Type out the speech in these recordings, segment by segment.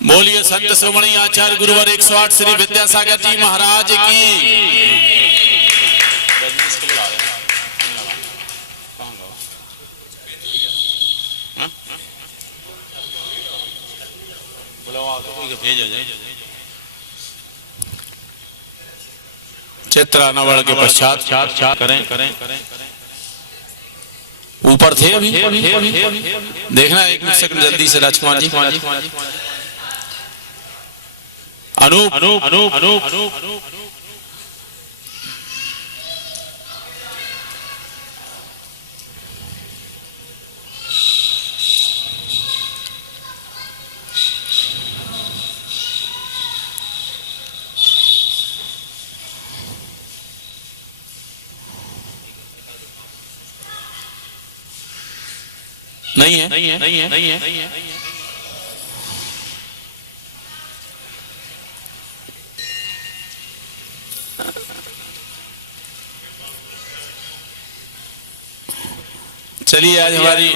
बोलिए संत शिरोमणि आचार्य गुरुवर 108 श्री विद्यासागर जी महाराज की। चित्रानवल के पश्चात करें ऊपर थे अभी देखना एक सेकंड जल्दी से राजकुमार जी। अनूप अनूप अनूप अनूप अनूप नहीं है नहीं है नहीं है नहीं है नहीं है। चलिए आज हमारी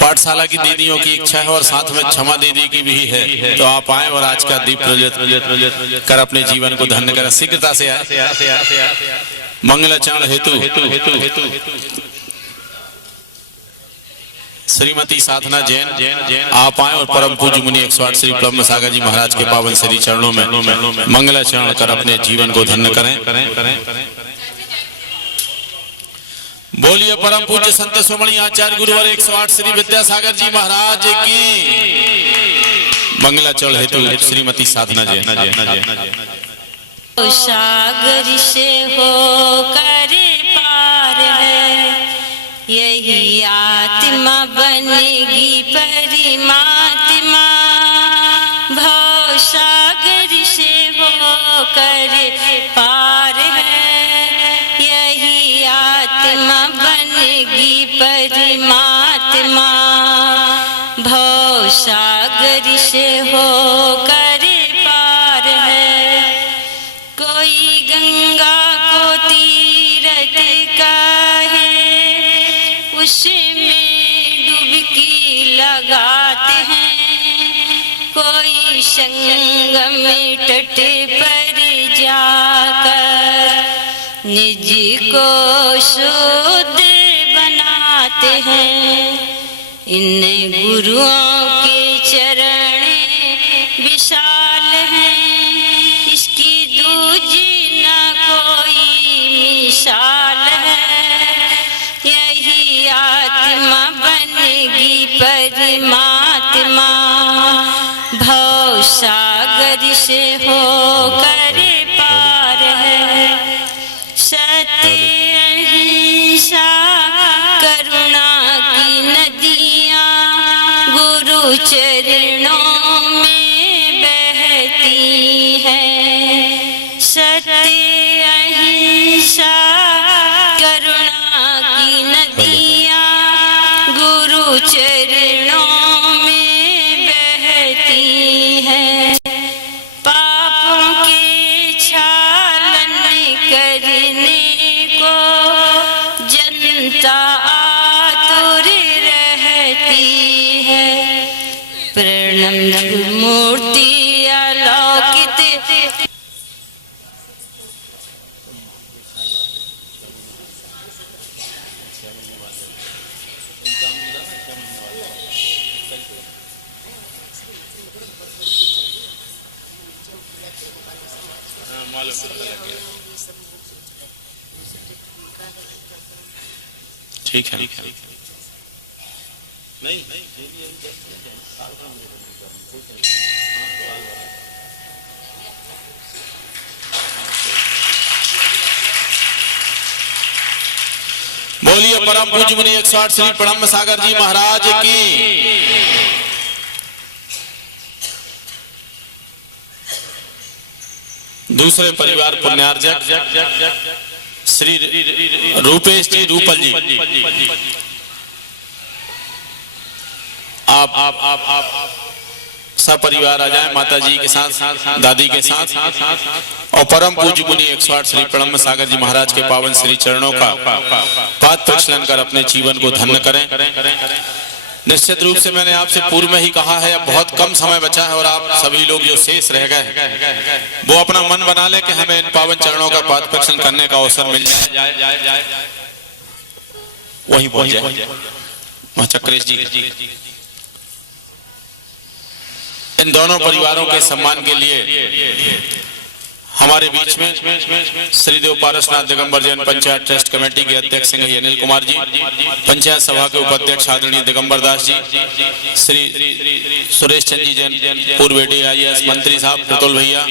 पाठशाला की दीदियों की इच्छा है और साथ में क्षमा दीदी की भी है, तो आप आए और आज का दीप प्रज्वलित कर अपने जीवन को धन्य करें। शीघ्रता से आए मंगलाचरण हेतु श्रीमती साधना जैन आप आए और परम पूज्य मुनि 108 श्री ब्रह्म सागर जी महाराज के पावन श्री चरणों में मंगलाचरण कर अपने जीवन को धन्य करें। बोलिए परम पूज्य संत शिरोमणि आचार्य गुरुवर 108 श्री विद्यासागर जी महाराज की। मंगलाचरण हेतु श्रीमती साधना जैन। सागर से हो कर पार है, यही आत्मा बनेगी परमात्मा। भव सागर से हो कर पार है, यही आत्मा बनेगी परमात्मा। भव सागर से हो कर पार है, कोई गंगा को तीरथ कहे, उसमें डुबकी लगाते हैं। कोई संगम तट पर जाकर निज को शुद्ध बनाते हैं। इन गुरुओं के चरण विशाल हैं, इसकी दूजी न कोई मिसाल है। यही आत्मा बनेगी परमात्मा। भव सागर से हो कर पार है, सत्य अहिंसा करुणा की नदियाँ गुरु चरणों में बहती हैं। सत्य अहिंसा करुणा की नदियाँ गुरु चरणों में बहती हैं। पापों के छालन करने को जनता आतुर रहती है। प्रणम मूर्ति अलौकित ठीक है। नहीं बोलिए परम पूज्य मुनि 108 श्री ब्रह्म सागर जी महाराज की। दूसरे परिवार पुण्यार्जक श्री रूपेश जी रूपल जी, आप सपरिवार आ जाए माता जी के साथ, दादी के साथ, और परम पूज्य मुनि 108 श्री प्रणम सागर जी महाराज के पावन श्री चरणों का पाद प्रक्षालन कर अपने जीवन को धन्य करें। निश्चित रूप से मैंने आपसे पूर्व में ही कहा है, अब बहुत कम समय बचा है और आप सभी लोग जो शेष रह गए वो अपना मन बना ले कि हमें इन पावन चरणों का पाद प्रक्षालन करने का अवसर मिल जाए, वहीं पहुंच जाए। वहां चक्रेश जी इन दोनों परिवारों के सम्मान के लिए हमारे बीच में श्री देव पारसनाथ दिगंबर जैन पंचायत ट्रस्ट कमेटी के अध्यक्ष सिंह अनिल कुमार जी, पंचायत सभा के उपाध्यक्ष आदरणीय दिगंबर दास जी, श्री सुरेश चंद जी जैन पूर्व AIAS मंत्री साहब प्रतुल भैया,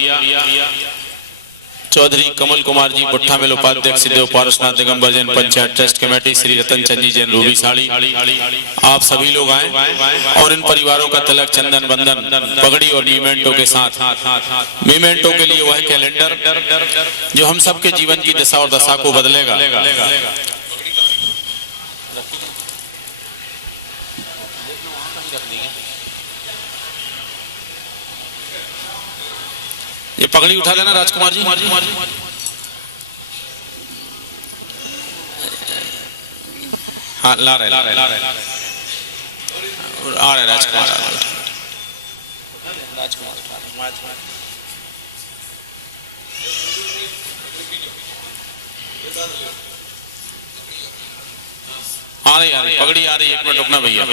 चौधरी कमल कुमार जी पुट्ठा मिल उपाध्यक्ष श्री देव Parasnath Digambar Jain panchayat trust committee, Shri Ratan Chand ji Jain Ruby sari, आप सभी लोग आए और इन परिवारों का तिलक चंदन बंधन पगड़ी और मीमेंटो के साथ, मीमेंटो के लिए वह कैलेंडर जो हम सबके जीवन की दिशा और दशा को बदलेगा। ये पगड़ी उठा लेना राजकुमार जी। हाँ ला रहे आ रहे राजकुमार आ रही पगड़ी आ रही, एक मिनट रुकना भैया।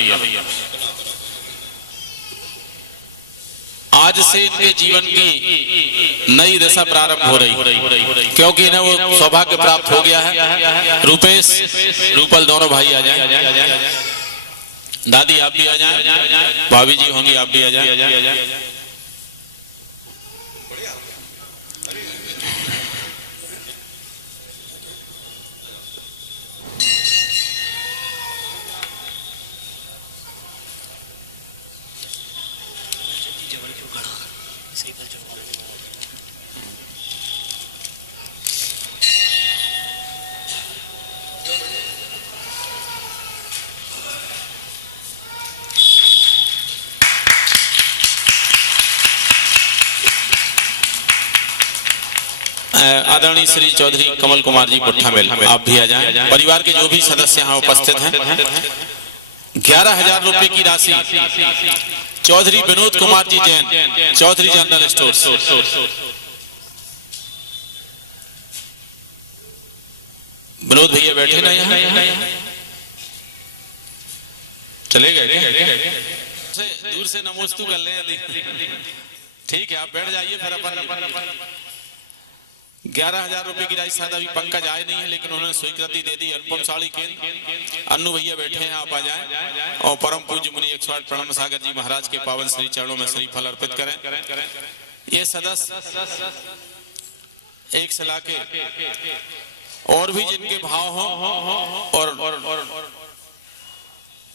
आज से इनके जीवन की नई दशा प्रारंभ हो रही, क्योंकि इन्हें वो सौभाग्य प्राप्त हो गया है। रूपेश रूपल दोनों भाई आ जाएं, दादी आप भी आ जाएं, भाभी जी होंगी आप भी आ जाएं। आदरणीय श्री चौधरी कमल कुमार जी पुट्ठा मिल आप भी आ जाएं। परिवार के जो भी सदस्य यहाँ उपस्थित हैं, 11,000 रुपए की राशि चौधरी विनोद कुमार जी जैन, चौधरी जनरल स्टोर। विनोद भैया बैठे ना यहाँ, चले गए दूर से नमोस्तु कर ले। ठीक है आप बैठ जाइए फिर अपन 11,000 रुपए की राशि शायद अभी पंकज आए नहीं है, लेकिन उन्होंने स्वीकृति दे दी। अनुपम साड़ी केंद्र अन्नू भैया बैठे हैं, आप आ जाएं और परम पूज्य मुनि 108 प्रणम सागर जी महाराज के पावन श्री चरणों में श्री फल अर्पित करें। ये सदस्य एक से लाके और भी जिनके भाव हो और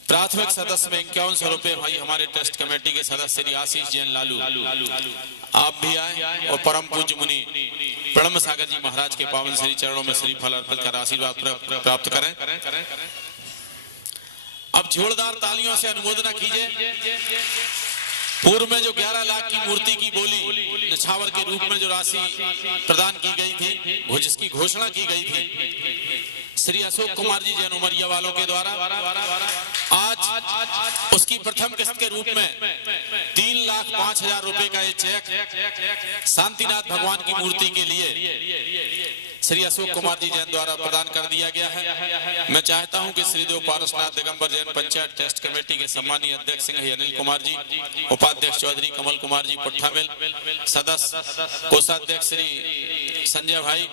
प्राथमिक सदस्य में 5100 रुपए भाई हमारे ट्रस्ट कमेटी के सदस्य श्री आशीष जैन लालू आप भी आए और परम पूज्य मुनि प्रणम सागर जी महाराज के पावन श्री चरणों में श्री फल अर्पित कर आशीर्वाद प्राप्त करें। अब जोरदार तालियों से अनुमोदना कीजिए। पूर्व में जो 11 लाख की मूर्ति की बोली निछावर के रूप में जो राशि प्रदान की गई थी, जिसकी घोषणा की गई थी श्री अशोक कुमार जी जैन उमरिया वालों के द्वारा, आज उसकी प्रथम किस्त के रूप में 3,05,000 रुपए का ये चेक शांतिनाथ भगवान की मूर्ति के लिए श्री अशोक कुमार जी जैन द्वारा प्रदान कर दिया गया है। मैं चाहता हूं कि श्री देव पारसनाथ दिगंबर जैन पंचायत ट्रस्ट कमेटी के सम्मानीय अध्यक्ष सिंह अनिल कुमार जी, उपाध्यक्ष चौधरी कमल कुमार जी पुट्ठा मिल, सदस्य कोषाध्यक्ष श्री संजय भाई,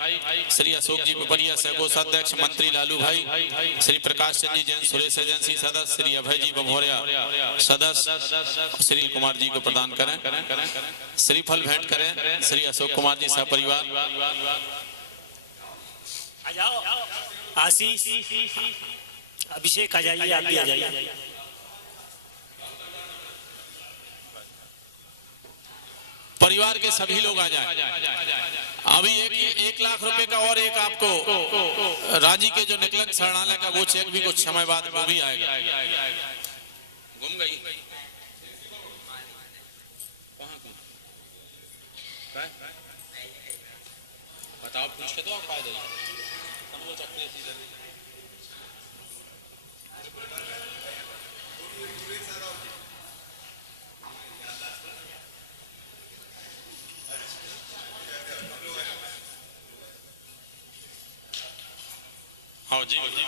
श्री अशोक जी पिपरिया सह कोषाध्यक्ष मंत्री लालू भाई, श्री प्रकाश चंद जी जैन सुरेश एजेंसी सदस्य, श्री अभय जी बमोरिया सदस्य श्री कुमार जी को प्रदान करें, श्रीफल भेंट करें श्री अशोक कुमार जी सपरिवार। आशीष अभिषेक आ जाइए, आप भी आ जाइए। परिवार के सभी लोग आ जाए। अभी 1 लाख रुपए का और एक आपको रांची के जो निकलन शरणालय का वो चेक भी कुछ समय बाद वो भी आएगा। गुम गई बताओ पूछ के तो आप फायदा ही हम वो चक्कर सीधे हाँ जी जी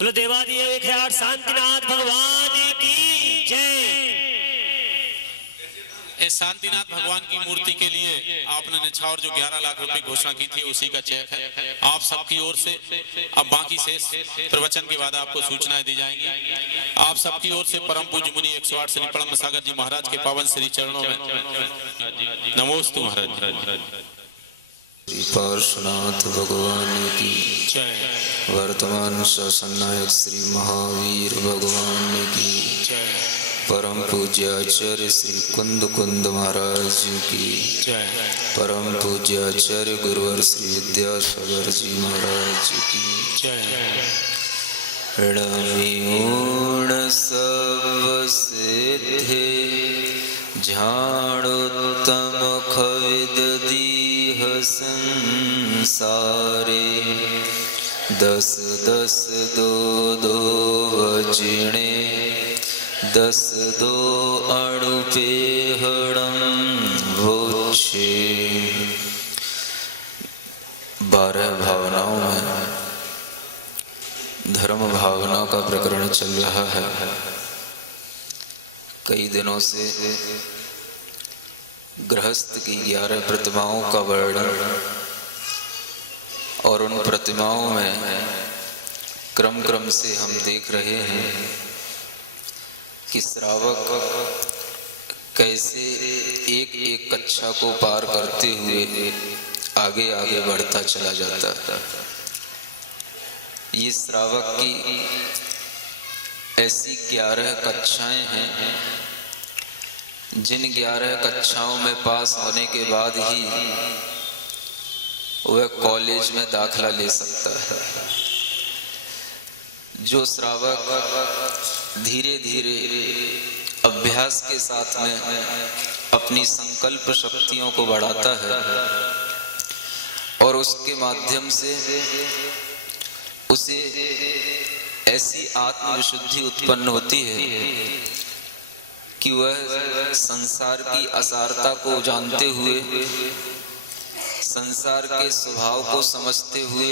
बोलो देवादिदेव एक है आठ शांतिनाथ भगवान की जय। इस शांतिनाथ भगवान की मूर्ति के लिए आपने निछावर जो 11 लाख रुपए घोषणा की थी उसी का चेक है आप सबकी ओर से। अब बाकी शेष प्रवचन के बाद आपको सूचनाएं दी जाएंगी। आप सबकी ओर से परम पूज्य मुनि 108 श्री परम सागर जी महाराज के पावन श्री चरणों में नमोस्तु महाराज। पार्श्वनाथ भगवान की जय। वर्तमान शासन नायक श्री महावीर भगवान की जय। परम पूज्य आचार्य श्री कुंद कुंद महाराज की जय। परम पूज्य आचार्य गुरुवर श्री विद्यासागर जी महाराज की जय। ऋणमिऊण सब सिद्धे झाड़ोत्तम खविद दीह संसारे 10 10 2 2 वजिणे 10 2 अणुपेहणं वोक्षे। 12 भावनाओं में धर्म भावना का प्रकरण चल रहा है। कई दिनों से गृहस्थ की 11 प्रतिमाओं का वर्णन और उन प्रतिमाओं में क्रम क्रम से हम देख रहे हैं कि श्रावक कैसे एक एक कक्षा को पार करते हुए आगे आगे बढ़ता चला जाता है। ये श्रावक की ऐसी 11 कक्षाएं हैं जिन 11 कक्षाओं में पास होने के बाद ही वह कॉलेज में दाखला ले सकता है। जो श्रावक धीरे धीरे अभ्यास के साथ में अपनी संकल्प शक्तियों को बढ़ाता है और उसके माध्यम से उसे ऐसी आत्मविशुद्धि उत्पन्न होती है कि वह संसार की असारता को जानते हुए, संसार के स्वभाव को समझते हुए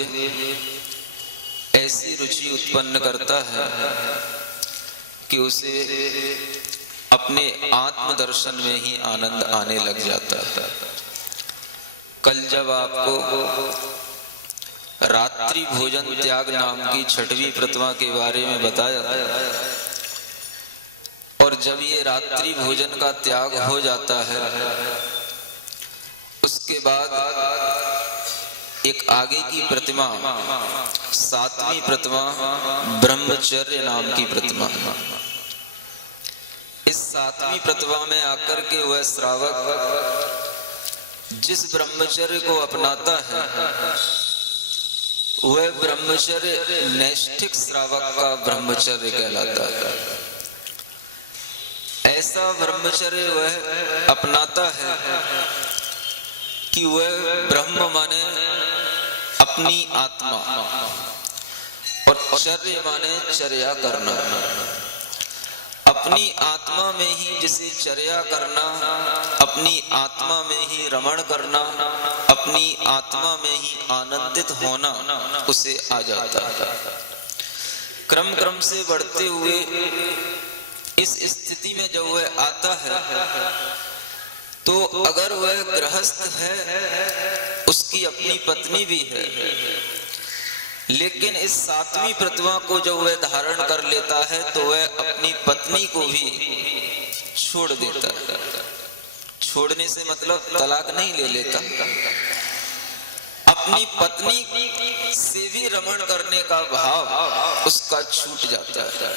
ऐसी रुचि उत्पन्न करता है कि उसे अपने आत्मदर्शन में ही आनंद आने लग जाता है। कल जब आपको रात्रि भोजन त्याग नाम की 6वीं प्रतिमा के बारे में बताया और जब ये रात्रि भोजन का त्याग हो जाता है उसके बाद एक आगे की प्रतिमा 7वीं प्रतिमा ब्रह्मचर्य नाम की प्रतिमा। इस 7वीं प्रतिमा में आकर के वह श्रावक जिस ब्रह्मचर्य को अपनाता है वह ब्रह्मचर्य नैष्ठिक श्रावक का ब्रह्मचर्य कहलाता है। ऐसा ब्रह्मचर्य वह अपनाता है कि वह ब्रह्म माने अपनी आत्मा और चर्य माने चर्या करना। अपनी आत्मा में ही जिसे चर्या करना, अपनी आत्मा में ही रमण करना, अपनी आत्मा में ही आनंदित होना उसे आ जाता है। क्रम क्रम से बढ़ते हुए इस स्थिति में जब वह आता है तो अगर वह गृहस्थ है, उसकी अपनी पत्नी भी है, लेकिन इस 7वीं प्रतिमा को जब वह धारण कर लेता है तो वह अपनी पत्नी को भी छोड़ देता है। छोड़ने से मतलब तलाक नहीं ले लेता, अपनी पत्नी से भी रमण करने का भाव उसका छूट जाता है।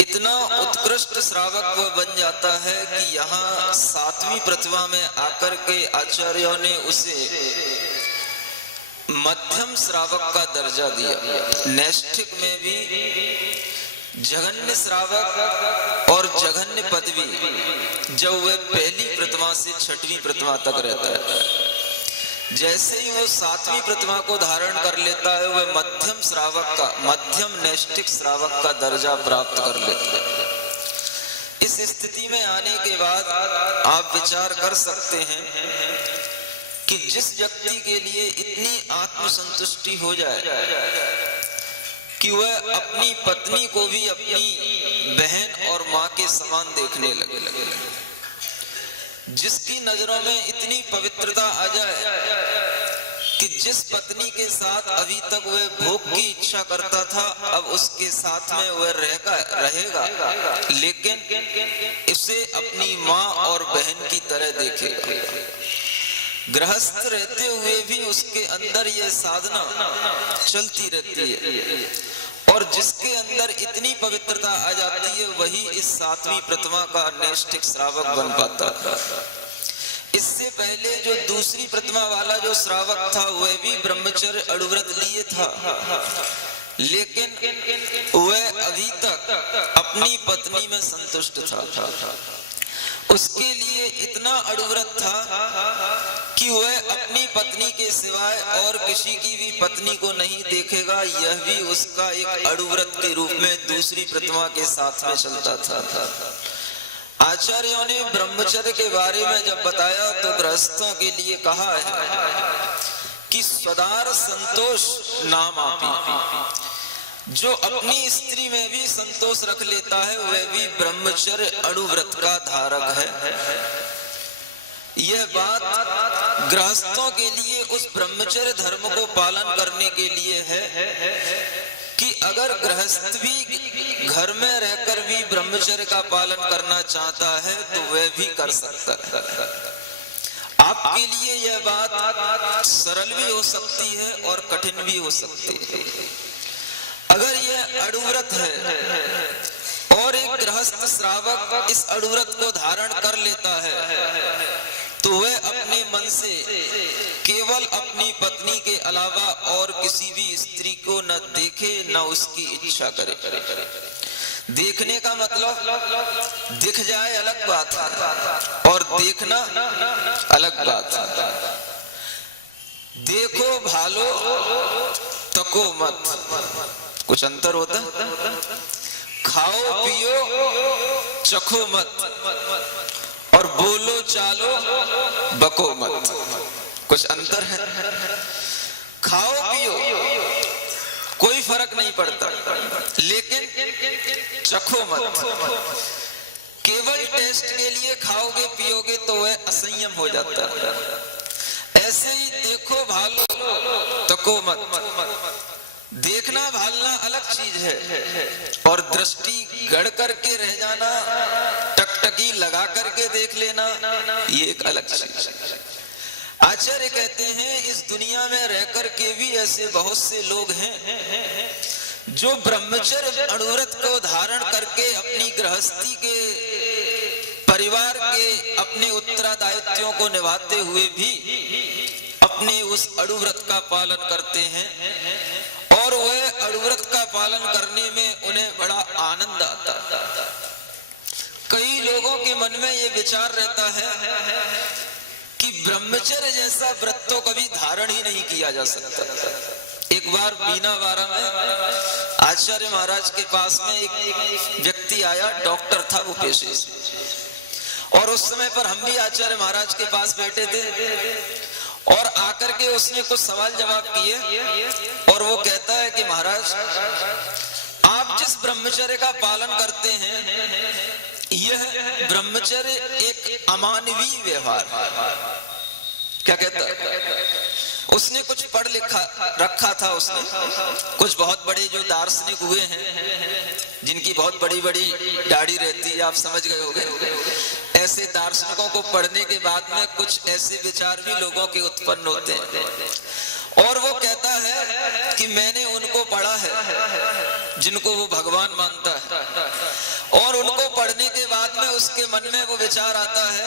इतना उत्कृष्ट श्रावक वह बन जाता है कि यहाँ 7वीं प्रतिमा में आकर के आचार्यों ने उसे मध्यम श्रावक का दर्जा दिया। नैष्ठिक में भी जघन्य श्रावक और जघन्य पदवी जब वह पहली प्रतिमा से छठवीं प्रतिमा तक रहता है, जैसे ही वो सातवीं प्रतिमा को धारण कर लेता है वह मध्यम श्रावक का, मध्यम नैष्ठिक श्रावक का दर्जा प्राप्त कर लेता है। इस स्थिति में आने के बाद आप विचार कर सकते हैं कि जिस व्यक्ति के लिए इतनी आत्मसंतुष्टि हो जाए कि वह अपनी पत्नी को भी अपनी बहन और मां के समान देखने लगे, जिसकी नजरों में इतनी पवित्रता आ जाए कि जिस पत्नी के साथ अभी तक वह भोग की इच्छा करता था अब उसके साथ में वह रहेगा, लेकिन इसे अपनी मां और बहन की तरह देखेगा। गृहस्थ रहते हुए भी उसके अंदर यह साधना चलती रहती है और जिसके अंदर इतनी पवित्रता आ जाती है वही इस सातवीं प्रतिमा का नैष्ठिक श्रावक बन पाता है। इससे पहले जो दूसरी प्रतिमा वाला जो श्रावक था वह भी ब्रह्मचर्य अणुव्रत लिए था, लेकिन वह अभी तक अपनी पत्नी में संतुष्ट था। उसके लिए इतना अणुव्रत था कि वह अपनी पत्नी के सिवाय और किसी की भी पत्नी को नहीं देखेगा। यह भी उसका एक अणुव्रत के रूप में दूसरी प्रतिमा के साथ में चलता था। आचार्यों ने ब्रह्मचर्य के बारे में जब बताया तो गृहस्थों के लिए कहा है कि स्वदार संतोष नाम आपी, जो अपनी स्त्री में भी संतोष रख लेता है वह भी ब्रह्मचर्य अणुव्रत का धारक है। यह बात गृहस्थों के लिए उस ब्रह्मचर्य धर्म को पालन करने के लिए है कि अगर गृहस्थ भी घर में रहकर भी ब्रह्मचर्य का पालन करना चाहता है तो वह भी कर सकता है। आपके लिए यह बात सरल भी हो सकती है और कठिन भी हो सकती है। अगर यह अणुव्रत है और एक गृहस्थ श्रावक इस अणुव्रत को धारण कर लेता है तो वह अपने मन से केवल अपनी पत्नी के अलावा और किसी भी स्त्री को न देखे न उसकी इच्छा करे। देखने का मतलब दिख जाए अलग बात है और देखना अलग बात है। देखो भालो तको मत, कुछ अंतर होता। खाओ पियो चखो मत और बोलो चालो बको मत, कुछ अंतर है। खाओ पियो कोई फर्क नहीं पड़ता, लेकिन चखो मत। केवल टेस्ट के लिए खाओगे पियोगे तो वह असंयम हो जाता है। ऐसे ही देखो भालो तको मत, देखना भालना अलग चीज है और दृष्टि गड़ करके रह जाना, टकटकी लगा करके देख लेना, ये एक अलग चीज है। आचार्य कहते हैं इस दुनिया में रह करके भी ऐसे बहुत से लोग हैं जो ब्रह्मचर्य अणुव्रत को धारण करके अपनी गृहस्थी के परिवार के अपने उत्तरदायित्वों को निभाते हुए भी अपने उस अणुव्रत का पालन करते हैं और वह अणुव्रत का पालन करने में उन्हें बड़ा आनंद आता है। कई लोगों के मन में ये विचार रहता है कि ब्रह्मचर्य जैसा व्रत तो कभी धारण ही नहीं किया जा सकता। एक बार बीनावारा में आचार्य महाराज के पास में एक व्यक्ति आया, डॉक्टर था वो पेशे से, और उस समय पर हम भी आचार्य महाराज के पास बैठे थे और आकर के उसने कुछ सवाल जवाब किए और वो कहता है कि महाराज आप जिस ब्रह्मचर्य का पालन करते हैं यह ब्रह्मचर्य एक अमानवीय व्यवहार। क्या कहता है? उसने कुछ पढ़ लिखा रखा था, उसने कुछ बहुत बड़े जो दार्शनिक हुए हैं जिनकी बहुत बड़ी बड़ी दाढ़ी रहती है, आप समझ गए होंगे। ऐसे दार्शनिकों को पढ़ने के बाद में कुछ ऐसे विचार भी लोगों के उत्पन्न होते हैं और वो कहता है कि मैंने उनको पढ़ा है जिनको वो भगवान मानता है, और उनको पढ़ने के बाद में उसके मन में वो विचार आता है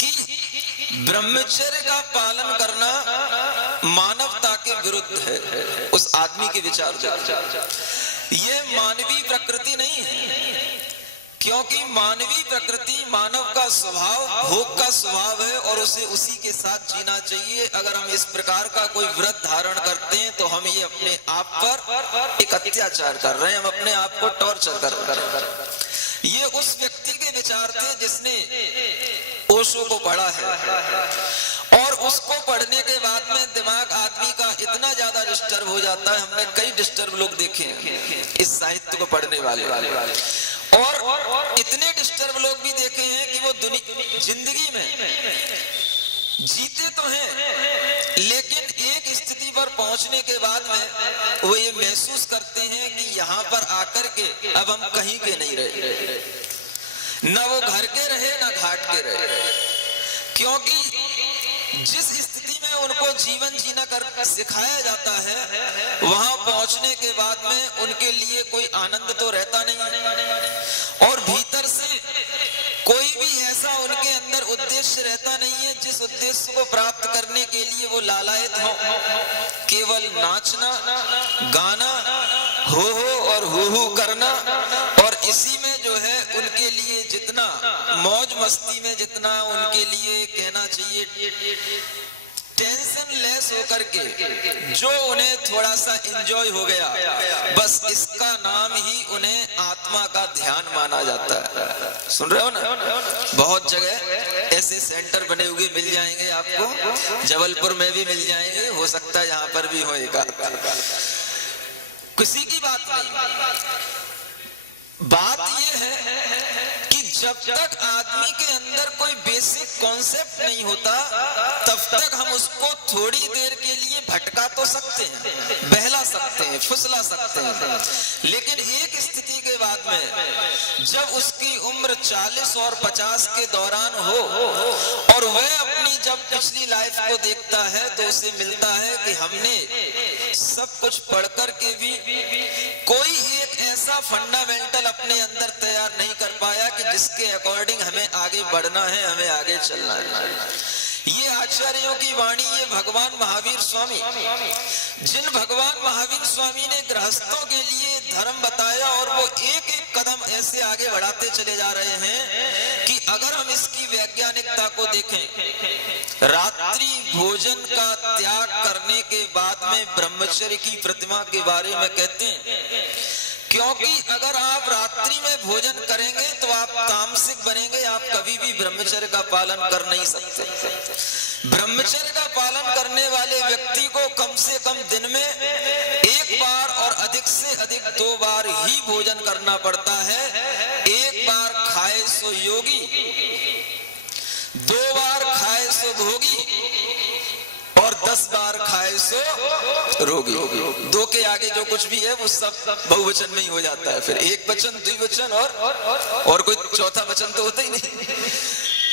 कि ब्रह्मचर्य का पालन करना मानवता के विरुद्ध है, उस आदमी के विचार। ये मानवीय प्रकृति नहीं है, क्योंकि मानवीय प्रकृति, मानव का स्वभाव भोग का स्वभाव है और उसे उसी के साथ जीना चाहिए। अगर हम इस प्रकार का कोई व्रत धारण करते हैं तो हम ये अपने आप पर एक अत्याचार कर रहे हैं, हम अपने आप को टॉर्चर कर रहे हैं। ये उस व्यक्ति के विचार थे जिसने ओशो को पढ़ा है और उसको पढ़ने के बाद में दिमाग आदमी का इतना ज्यादा डिस्टर्ब हो जाता है। हमने कई डिस्टर्ब लोग देखे हैं इस साहित्य को पढ़ने वाले और इतने डिस्टर्ब लोग भी देखे हैं कि वो जिंदगी में जीते तो हैं, लेकिन एक स्थिति पर पहुंचने के बाद में वो ये महसूस करते हैं कि यहाँ पर आकर के अब हम कहीं के नहीं रहे, न वो घर के रहे न घाट के रहे, क्योंकि जिस स्थिति में उनको जीवन जीना कर सिखाया जाता है वहां पहुंचने के बाद में उनके लिए कोई आनंद तो रहता नहीं और भीतर से कोई भी ऐसा उनके अंदर उद्देश्य रहता नहीं है जिस उद्देश्य को प्राप्त करने के लिए वो लालायित हो। केवल नाचना, गाना, हो और हु करना, और इसी में जो है उनके लिए जितना मौज मस्ती में जितना उनके लिए कहना चाहिए टेंशन लेस होकर के जो उन्हें थोड़ा सा एंजॉय हो गया, बस इसका नाम ही उन्हें आत्मा का ध्यान माना जाता है। सुन रहे हो ना, बहुत जगह ऐसे सेंटर बने हुए मिल जाएंगे आपको, जबलपुर में भी मिल जाएंगे, हो सकता है यहाँ पर भी होएगा। किसी की बात नहीं, बात यह है कि जब तक आदमी के अंदर कोई बेसिक कॉन्सेप्ट नहीं होता तब तक हम उसको थोड़ी देर के लिए भटका तो सकते हैं, बहला सकते हैं, फुसला सकते हैं, लेकिन एक स्थिति के बाद में जब उसकी उम्र 40 और 50 के दौरान हो और वह अपनी जब पिछली लाइफ को देखता है तो उसे मिलता है कि हमने सब कुछ पढ़कर के भी कोई एक ऐसा फंडामेंटल अपने अंदर तैयार नहीं कर पाया कि जिसके अकॉर्डिंग हमें आगे बढ़ना है, हमें आगे चलना है। ये आचार्यों की वाणी, ये भगवान महावीर स्वामी, जिन भगवान महावीर स्वामी ने गृहस्थों के लिए धर्म बताया और वो एक एक कदम ऐसे आगे बढ़ाते चले जा रहे हैं कि अगर हम इसकी वैज्ञानिकता को देखें, रात्रि भोजन का त्याग करने के बाद में ब्रह्मचर्य की प्रतिमा के बारे में कहते हैं, क्योंकि अगर आप रात्रि में भोजन करेंगे तो आप तामसिक बनेंगे, आप कभी भी ब्रह्मचर्य का पालन कर नहीं सकते। ब्रह्मचर्य का पालन करने वाले व्यक्ति को कम से कम दिन में एक बार और अधिक से अधिक 2 बार ही भोजन करना पड़ता है। एक बार खाए सो योगी, 2 बार खाए सो भोगी और 10 बार खाए सो रोगी। 2 के आगे जो कुछ भी है वो सब बहुवचन में ही हो जाता है, फिर एक वचन, द्विवचन और कोई चौथा वचन तो होता ही नहीं।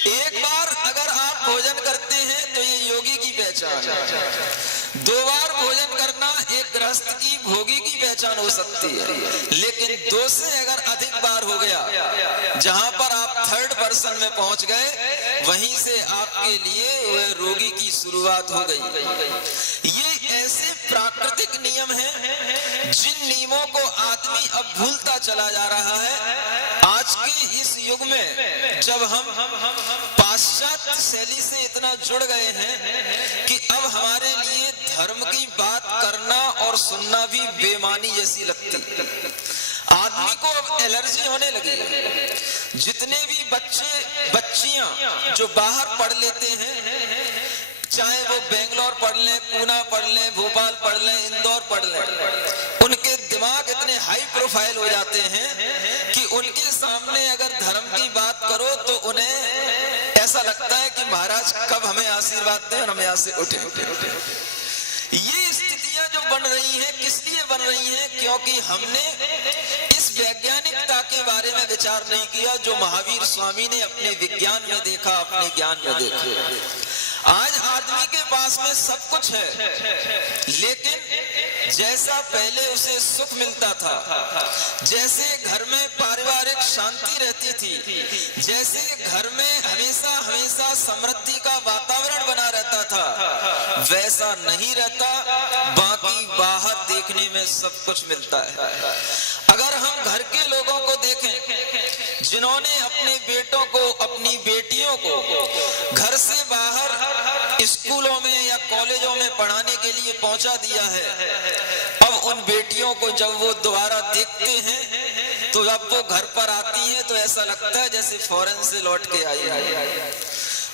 एक बार अगर आप भोजन करते हैं तो ये योगी की पहचान है। 2 बार भोजन करना एक गृहस्थ की, भोगी की पहचान हो सकती है, लेकिन 2 से अगर अधिक बार हो गया, जहां पर आप थर्ड पर्सन में पहुंच गए, वहीं से आपके लिए वह रोगी की शुरुआत हो गई। ये ऐसे प्राकृतिक नियम हैं जिन नियमों को आदमी अब भूलता चला जा रहा है। आज के इस युग में जब हम पाश्चात्य शैली से इतना जुड़ गए हैं कि अब हमारे लिए धर्म की बात करना और सुनना भी बेमानी जैसी लगती है। आदमी को अब एलर्जी होने लगी है। जितने भी बच्चियां जो बाहर पढ़ लेते हैं, चाहे वो बेंगलोर पढ़ लें, पूना पढ़ लें, भोपाल पढ़ लें, इंदौर पढ़ लें, उनके दिमाग इतने हाई प्रोफाइल हो जाते हैं कि उनके सामने अगर धर्म की बात करो तो उन्हें ऐसा लगता है कि महाराज कब हमें आशीर्वाद दें और हम यहाँ से उठे। ये स्थितियां जो बन रही हैं, किस लिए बन रही हैं? क्योंकि हमने इस वैज्ञानिकता के बारे में विचार नहीं किया जो महावीर स्वामी ने अपने विज्ञान में देखा, अपने ज्ञान में देखा। आज आदमी के पास में सब कुछ है, लेकिन जैसा पहले उसे सुख मिलता था, जैसे घर में पारिवारिक शांति रहती थी, जैसे घर में हमेशा हमेशा समृद्धि का वातावरण बना रहता था, वैसा नहीं रहता। बाकी बाहर देखने में सब कुछ मिलता है। अगर हम घर के लोगों को देखें जिन्होंने अपने बेटों को, अपनी बेटियों को घर से बाहर स्कूलों में या कॉलेजों में पढ़ाने के लिए पहुंचा दिया है, अब उन बेटियों को जब वो दोबारा देखते हैं तो जब वो घर पर आती हैं तो ऐसा लगता है जैसे फॉरेन से लौट के आई।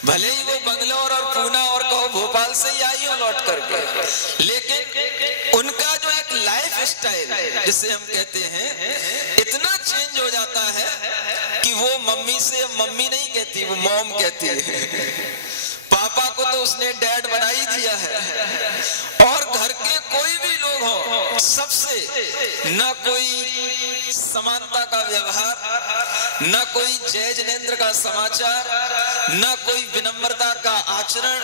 भले ही वो बंगलोर और पूना और कहो भोपाल से ही आई हो लौट करके, लेकिन उनका जो एक लाइफ स्टाइल जिसे हम कहते हैं इतना चेंज हो जाता है कि वो मम्मी से मम्मी नहीं कहती, वो मॉम कहती है। पापा को तो उसने डैड बना ही दिया है। और घर के कोई भी लोग हो, सबसे ना कोई समानता का व्यवहार, ना कोई जय जिनेंद्र का समाचार, ना कोई विनम्रता का आचरण,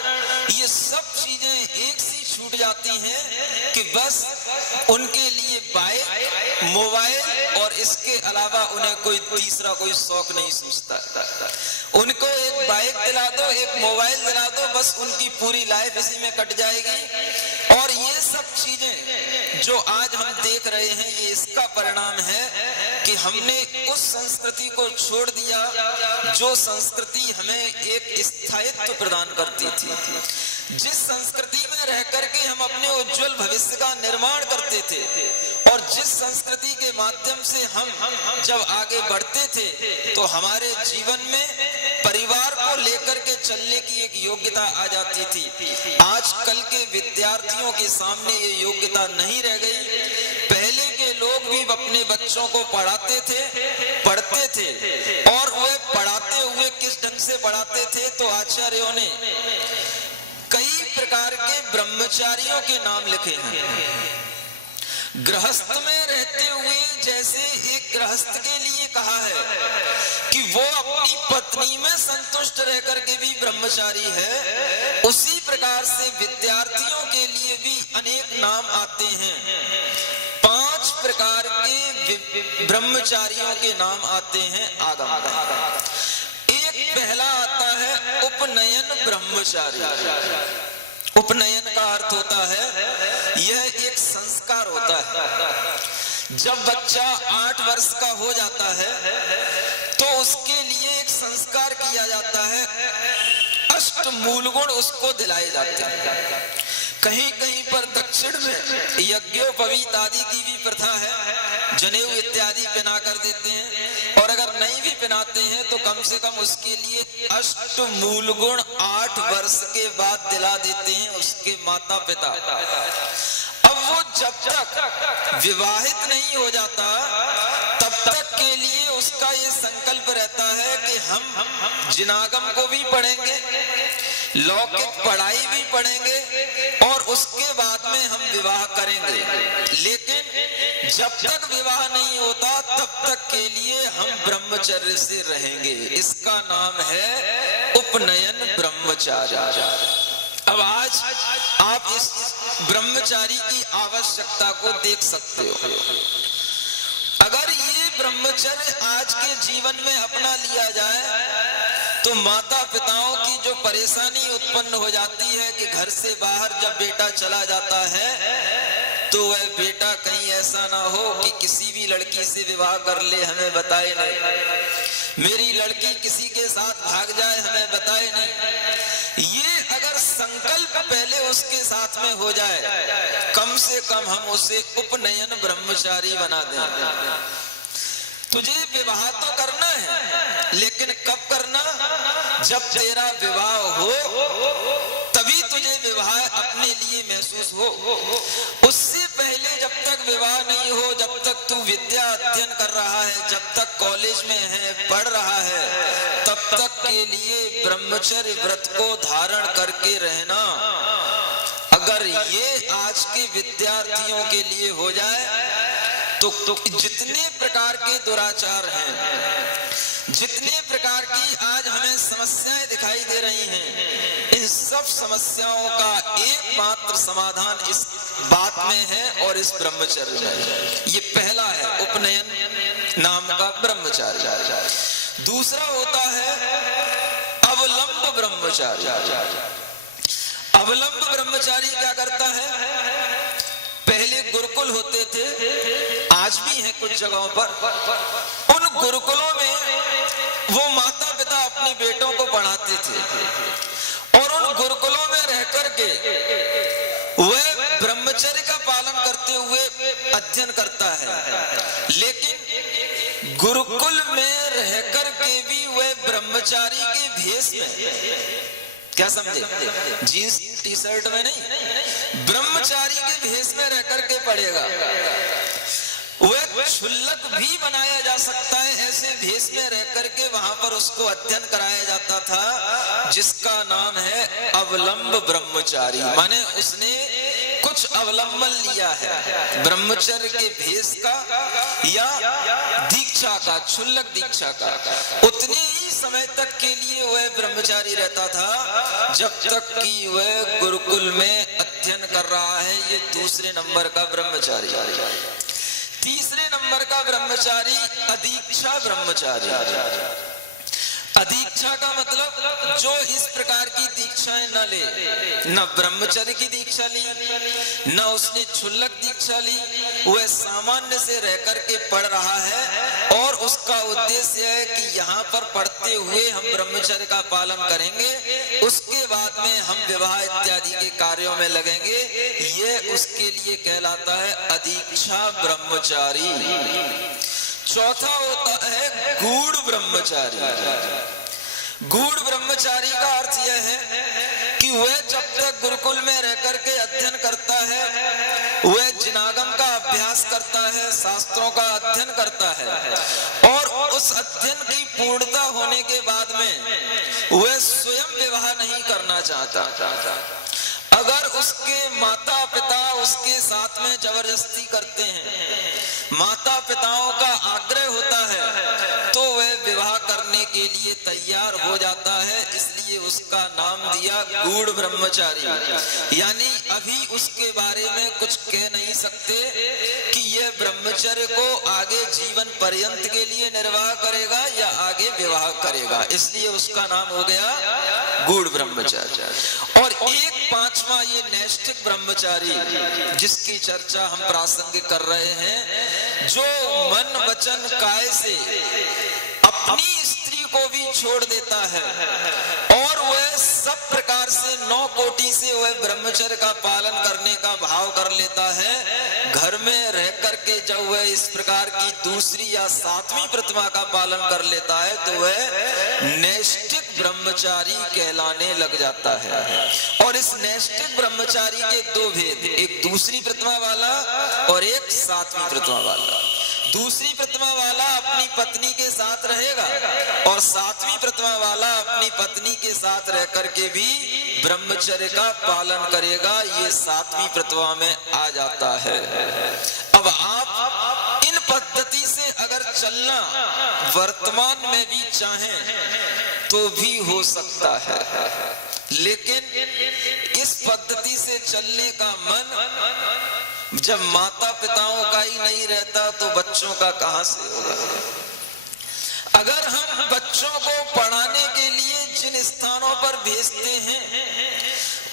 ये सब चीजें एक सी छूट जाती हैं कि बस उनके लिए बाइक, मोबाइल और इसके अलावा उन्हें कोई तीसरा कोई शौक नहीं सूझता। उनको एक बाइक दिला दो, एक मोबाइल दिला दो, बस उनकी पूरी लाइफ इसी में कट जाएगी। और ये सब चीजें जो आज हम देख रहे हैं, ये इसका परिणाम है कि हमने उस संस्कृति को छोड़ दिया जो संस्कृति हमें एक स्थायित्व प्रदान करती थी, जिस संस्कृति में रह करके हम अपने उज्जवल भविष्य का निर्माण करते थे, और जिस संस्कृति के माध्यम से हम जब आगे बढ़ते थे तो हमारे जीवन में परिवार को लेकर के चलने की एक योग्यता आ जाती थी। आजकल के विद्यार्थियों के सामने ये योग्यता नहीं रह गई। पहले के लोग भी अपने बच्चों को पढ़ाते थे, पढ़ते थे, और वे पढ़ाते हुए किस ढंग से पढ़ाते थे तो आचार्यों ने कई प्रकार के ब्रह्मचारियों के नाम लिखे हैं। गृहस्थ में रहते हुए जैसे एक गृहस्थ के लिए कहा है कि वो अपनी पत्नी में संतुष्ट रह करके भी ब्रह्मचारी है, उसी प्रकार से विद्यार्थियों के लिए भी अनेक नाम आते हैं। 5 प्रकार के ब्रह्मचारियों के नाम आते हैं आगम। एक पहला आता है उपनयन ब्रह्मचारी। उपनयन का अर्थ होता है यह एक संस्कार होता है। जब बच्चा 8 वर्ष का हो जाता है तो उसके लिए एक संस्कार किया जाता है, अष्ट मूल गुण उसको दिलाए जाते हैं। कहीं कहीं पर दक्षिण में यज्ञोपवीत आदि की भी प्रथा है, जनेऊ इत्यादि पहना कर देते हैं, और अगर नहीं भी पहनाते हैं तो कम से कम उसके लिए अष्ट मूल गुण 8 वर्ष के बाद दिला देते हैं उसके माता पिता। अब वो जब तक विवाहित नहीं हो जाता तब तक के लिए उसका ये संकल्प रहता है कि हम जिनागम को भी पढ़ेंगे, लौकिक पढ़ाई भी पढ़ेंगे, और उसके बाद में हम विवाह करेंगे। लेकिन जब तक विवाह नहीं होता तब तक के लिए हम ब्रह्मचर्य से रहेंगे। इसका नाम है उपनयन ब्रह्मचार्य। अब आज आप इस ब्रह्मचारी की आवश्यकता को देख सकते हो। अगर ये ब्रह्मचर्य आज के जीवन में अपना लिया जाए तो माता पिताओं की जो परेशानी उत्पन्न हो जाती है कि घर से बाहर जब बेटा चला जाता है तो वह बेटा कहीं ऐसा ना हो कि किसी भी लड़की से विवाह कर ले, हमें बताए नहीं, मेरी लड़की किसी के साथ भाग जाए, हमें बताए नहीं। ये अगर संकल्प पहले उसके साथ में हो जाए, कम से कम हम उसे उपनयन ब्रह्मचारी बना दें। तुझे विवाह तो करना है, लेकिन कब करना? जब तेरा विवाह हो तभी तुझे विवाह अपने लिए महसूस हो। उससे पहले जब तक विवाह नहीं हो, जब तक तू विद्या अध्ययन कर रहा है, जब तक कॉलेज में है, पढ़ रहा है, तब तक के लिए ब्रह्मचर्य व्रत को धारण करके रहना। अगर ये आज के विद्यार्थियों के लिए हो जाए तो जितने प्रकार के दुराचार हैं, जितने प्रकार की आज हमें समस्याएं दिखाई दे रही हैं, इन सब समस्याओं का एकमात्र समाधान इस बात में है और इस ब्रह्मचर्य में है। ये पहला है उपनयन नाम का ब्रह्मचार्य। दूसरा होता है अवलंब ब्रह्मचारी। अवलंब ब्रह्मचारी क्या करता है? पहले गुरुकुल होते थे, आज भी हैं कुछ जगहों पर। उन गुरुकुलों में वो माता पिता अपने बेटों को पढ़ाते थे और उन गुरुकुलों में रह करके वह ब्रह्मचर्य का पालन करते हुए अध्ययन करता है। लेकिन गुरुकुल में रह करके भी वह ब्रह्मचारी के भेष में, क्या समझे, जीन्स टी शर्ट में नहीं, ब्रह्मचारी के भेष में रह करके पढ़ेगा। वह क्षुल्लक भी बनाया जा सकता है, ऐसे भेष में रह करके वहां पर उसको अध्ययन कराया जाता था, जिसका नाम है अवलंब ब्रह्मचारी। माने उसने कुछ अवलंबन लिया है ब्रह्मचर्य के भेष का या दीक्षा का, क्षुल्लक दीक्षा का। उतने ही समय तक के लिए वह ब्रह्मचारी रहता था जब तक कि वह गुरुकुल में अध्ययन कर रहा है। ये दूसरे नंबर का ब्रह्मचारी। तीसरे नंबर का ब्रह्मचारी अदीक्षा ब्रह्मचारी। अदीक्षा का मतलब जो इस प्रकार की दीक्षाएं न ले, न ब्रह्मचर्य की दीक्षा ली, न उसने क्षुल्लक दीक्षा ली, वह सामान्य से रह करके पढ़ रहा है और उसका उद्देश्य है कि यहाँ पर पढ़ते हुए हम ब्रह्मचर्य का पालन करेंगे, उसके बाद में हम विवाह इत्यादि के कार्यों में लगेंगे। ये उसके लिए कहलाता है अदीक्षा ब्रह्मचारी। चौथा होता है गूढ़ ब्रह्मचारी। गूढ़ ब्रह्मचारी का अर्थ यह है कि वह जब तक गुरुकुल में रह करके अध्ययन करता है, वह जिनागम का अभ्यास करता है, शास्त्रों का अध्ययन करता है और उस अध्ययन की पूर्णता होने के बाद में वह स्वयं विवाह नहीं करना चाहता। अगर उसके माता पिता उसके साथ में जबरदस्ती करते हैं, माता पिताओं का आग्रह होता है, तो वह विवाह करने के लिए तैयार हो जाता है। इसलिए उसका नाम दिया गूढ़ ब्रह्मचारी। यानी अभी उसके बारे में कुछ कह नहीं सकते कि यह ब्रह्मचर्य को आगे जीवन पर्यंत के लिए निर्वाह करेगा या आगे विवाह करेगा, इसलिए उसका नाम हो गया गूढ़ ब्रह्मचारी। और एक पांचवा ये नैष्ठिक ब्रह्मचारी, जिसकी चर्चा हम प्रासंगिक कर रहे हैं, जो मन वचन काय से अपनी स्त्री को भी छोड़ देता है और वह सब प्रकार से 9 कोटि से वह ब्रह्मचर्य का पालन करने का भाव कर लेता है। घर में रह करके जब वह इस प्रकार की दूसरी या 7वीं प्रतिमा का पालन कर लेता है तो वह नैष्ठिक ब्रह्मचारी कहलाने लग जाता है। और इस नैष्ठिक ब्रह्मचारी के 2 भेद, एक दूसरी प्रतिमा वाला और एक 7वीं प्रतिमा वाला। दूसरी प्रतिमा वाला अपनी पत्नी के साथ रहेगा और 7वीं प्रतिमा वाला अपनी पत्नी के साथ रह करके भी ब्रह्मचर्य का पालन करेगा। ये 7वीं प्रतिमा में आ जाता है। अब आप इन पद्धति से अगर चलना वर्तमान में भी चाहें तो भी हो सकता है, लेकिन इस पद्धति से चलने का मन जब माता पिताओं का ही नहीं रहता तो बच्चों का कहां से होगा। अगर हम बच्चों को पढ़ाने के लिए जिन स्थानों पर भेजते हैं,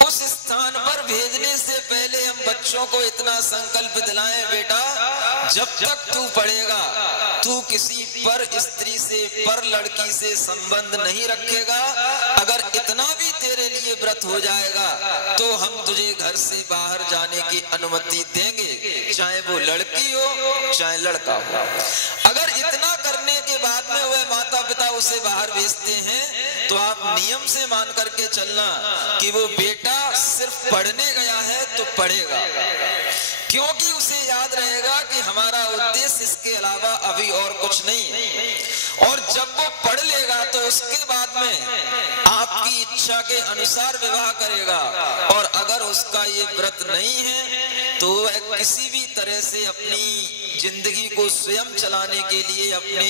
उस स्थान पर भेजने से पहले हम बच्चों को इतना संकल्प दिलाएं, बेटा जब तक तू पढ़ेगा तू किसी पर स्त्री से, पर लड़की से संबंध नहीं रखेगा। अगर इतना भी तेरे लिए व्रत हो जाएगा तो हम तुझे घर से बाहर जाने की अनुमति देंगे, चाहे वो लड़की हो चाहे लड़का हो। अगर इतना करने के बाद में वह माता पिता उसे बाहर भेजते हैं तो आप नियम से मान करके चलना कि वो बेटा सिर्फ पढ़ने गया है तो पढ़ेगा, क्योंकि उसे याद रहेगा कि हमारा उद्देश्य इसके अलावा अभी और कुछ नहीं है। और जब वो पढ़ लेगा तो उसके बाद में आपकी इच्छा के अनुसार विवाह करेगा। और अगर उसका ये व्रत नहीं है तो वह किसी भी तरह से अपनी जिंदगी को स्वयं चलाने के लिए अपने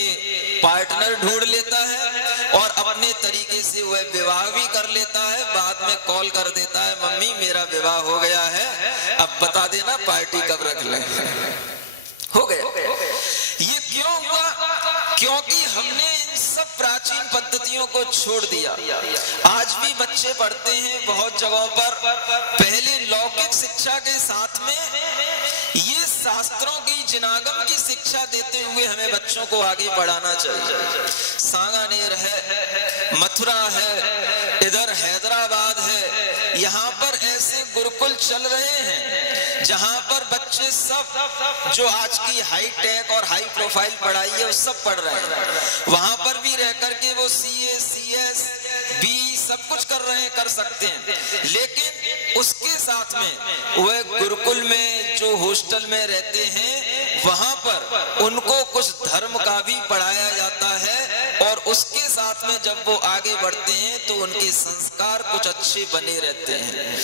पार्टनर ढूंढ लेता है और अपने तरीके से वह विवाह भी कर लेता है। बाद में कॉल कर देता है, मम्मी मेरा विवाह हो गया है, अब बता देना पार्टी कब रख लें। हो गया। ये क्यों हुआ? क्योंकि हमने इन सब प्राचीन पद्धतियों को छोड़ दिया। आज भी बच्चे पढ़ते हैं बहुत जगहों पर, पहले लौकिक शिक्षा के साथ में ये शास्त्रों की जिनागम की शिक्षा देते हुए हमें बच्चों को आगे बढ़ाना चाहिए। सांगानेर है, मथुरा है, इधर हैदराबाद है, यहाँ पर ऐसे गुरुकुल चल रहे हैं जहाँ पर बच्चे सब जो आज की हाई टेक और हाई प्रोफाइल पढ़ाई है वो सब पढ़ रहे हैं। वहां पर भी रह करके वो CA, CS, B सब कुछ कर रहे हैं, कर सकते हैं। लेकिन उसके साथ में वह गुरुकुल में जो हॉस्टल में रहते हैं वहां पर उनको कुछ धर्म का भी पढ़ाया जाता है और उसके साथ में जब वो आगे बढ़ते हैं तो उनके संस्कार कुछ अच्छे बने रहते हैं।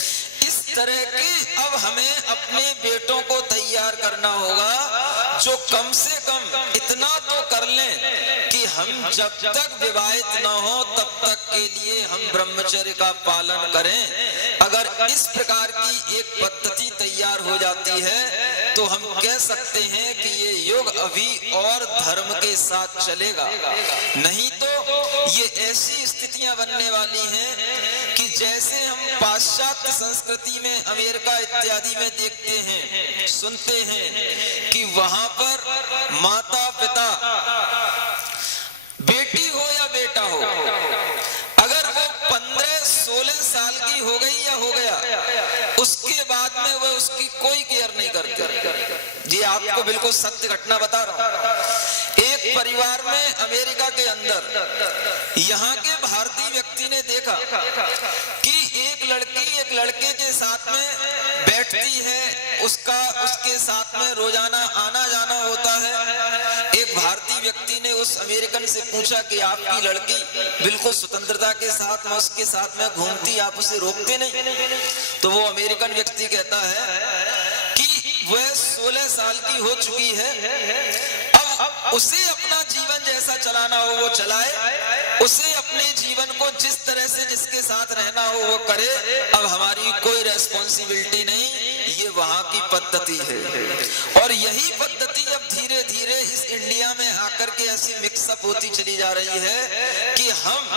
इस तरह के अब हमें अपने बेटों को तैयार करना होगा जो कम से कम इतना तो कर लें कि हम जब तक विवाहित न हो तब तक के लिए हम ब्रह्मचर्य का पालन करें। अगर इस प्रकार की एक पद्धति तैयार हो जाती है तो हम कह सकते हैं कि ये युग अभी और धर्म के साथ चलेगा। नहीं तो ये ऐसी स्थितियां बनने वाली हैं कि जैसे हम पाश्चात्य संस्कृति में, अमेरिका इत्यादि में देखते हैं, सुनते हैं कि वहां पर माता पिता, बेटी हो या बेटा हो, अगर वो 15-16 साल की हो गई या हो गया, उसके बाद में वह उसकी कोई केयर नहीं करते। जी आपको बिल्कुल सत्य घटना बता रहा हूं। एक परिवार में अमेरिका के अंदर यहाँ के भारतीय व्यक्ति ने देखा कि एक लड़की एक लड़के के साथ में बैठती है, उसके साथ में रोजाना आना जाना होता है। एक भारतीय व्यक्ति ने उस अमेरिकन से पूछा कि आपकी लड़की बिल्कुल स्वतंत्रता के साथ में उसके साथ में घूमती, आप उसे रोकते नहीं? तो वो अमेरिकन व्यक्ति कहता है कि वह 16 साल की हो चुकी है, अब उसे अपना जीवन जैसा चलाना हो वो चलाए, उसे अपने जीवन को जिस तरह से जिसके साथ रहना हो वो करे, अब हमारी कोई रेस्पॉन्सिबिलिटी नहीं। ये वहां की पद्धति है और यही पद्धति अब धीरे धीरे इस इंडिया में आकर के ऐसी मिक्सअप होती चली जा रही है कि हम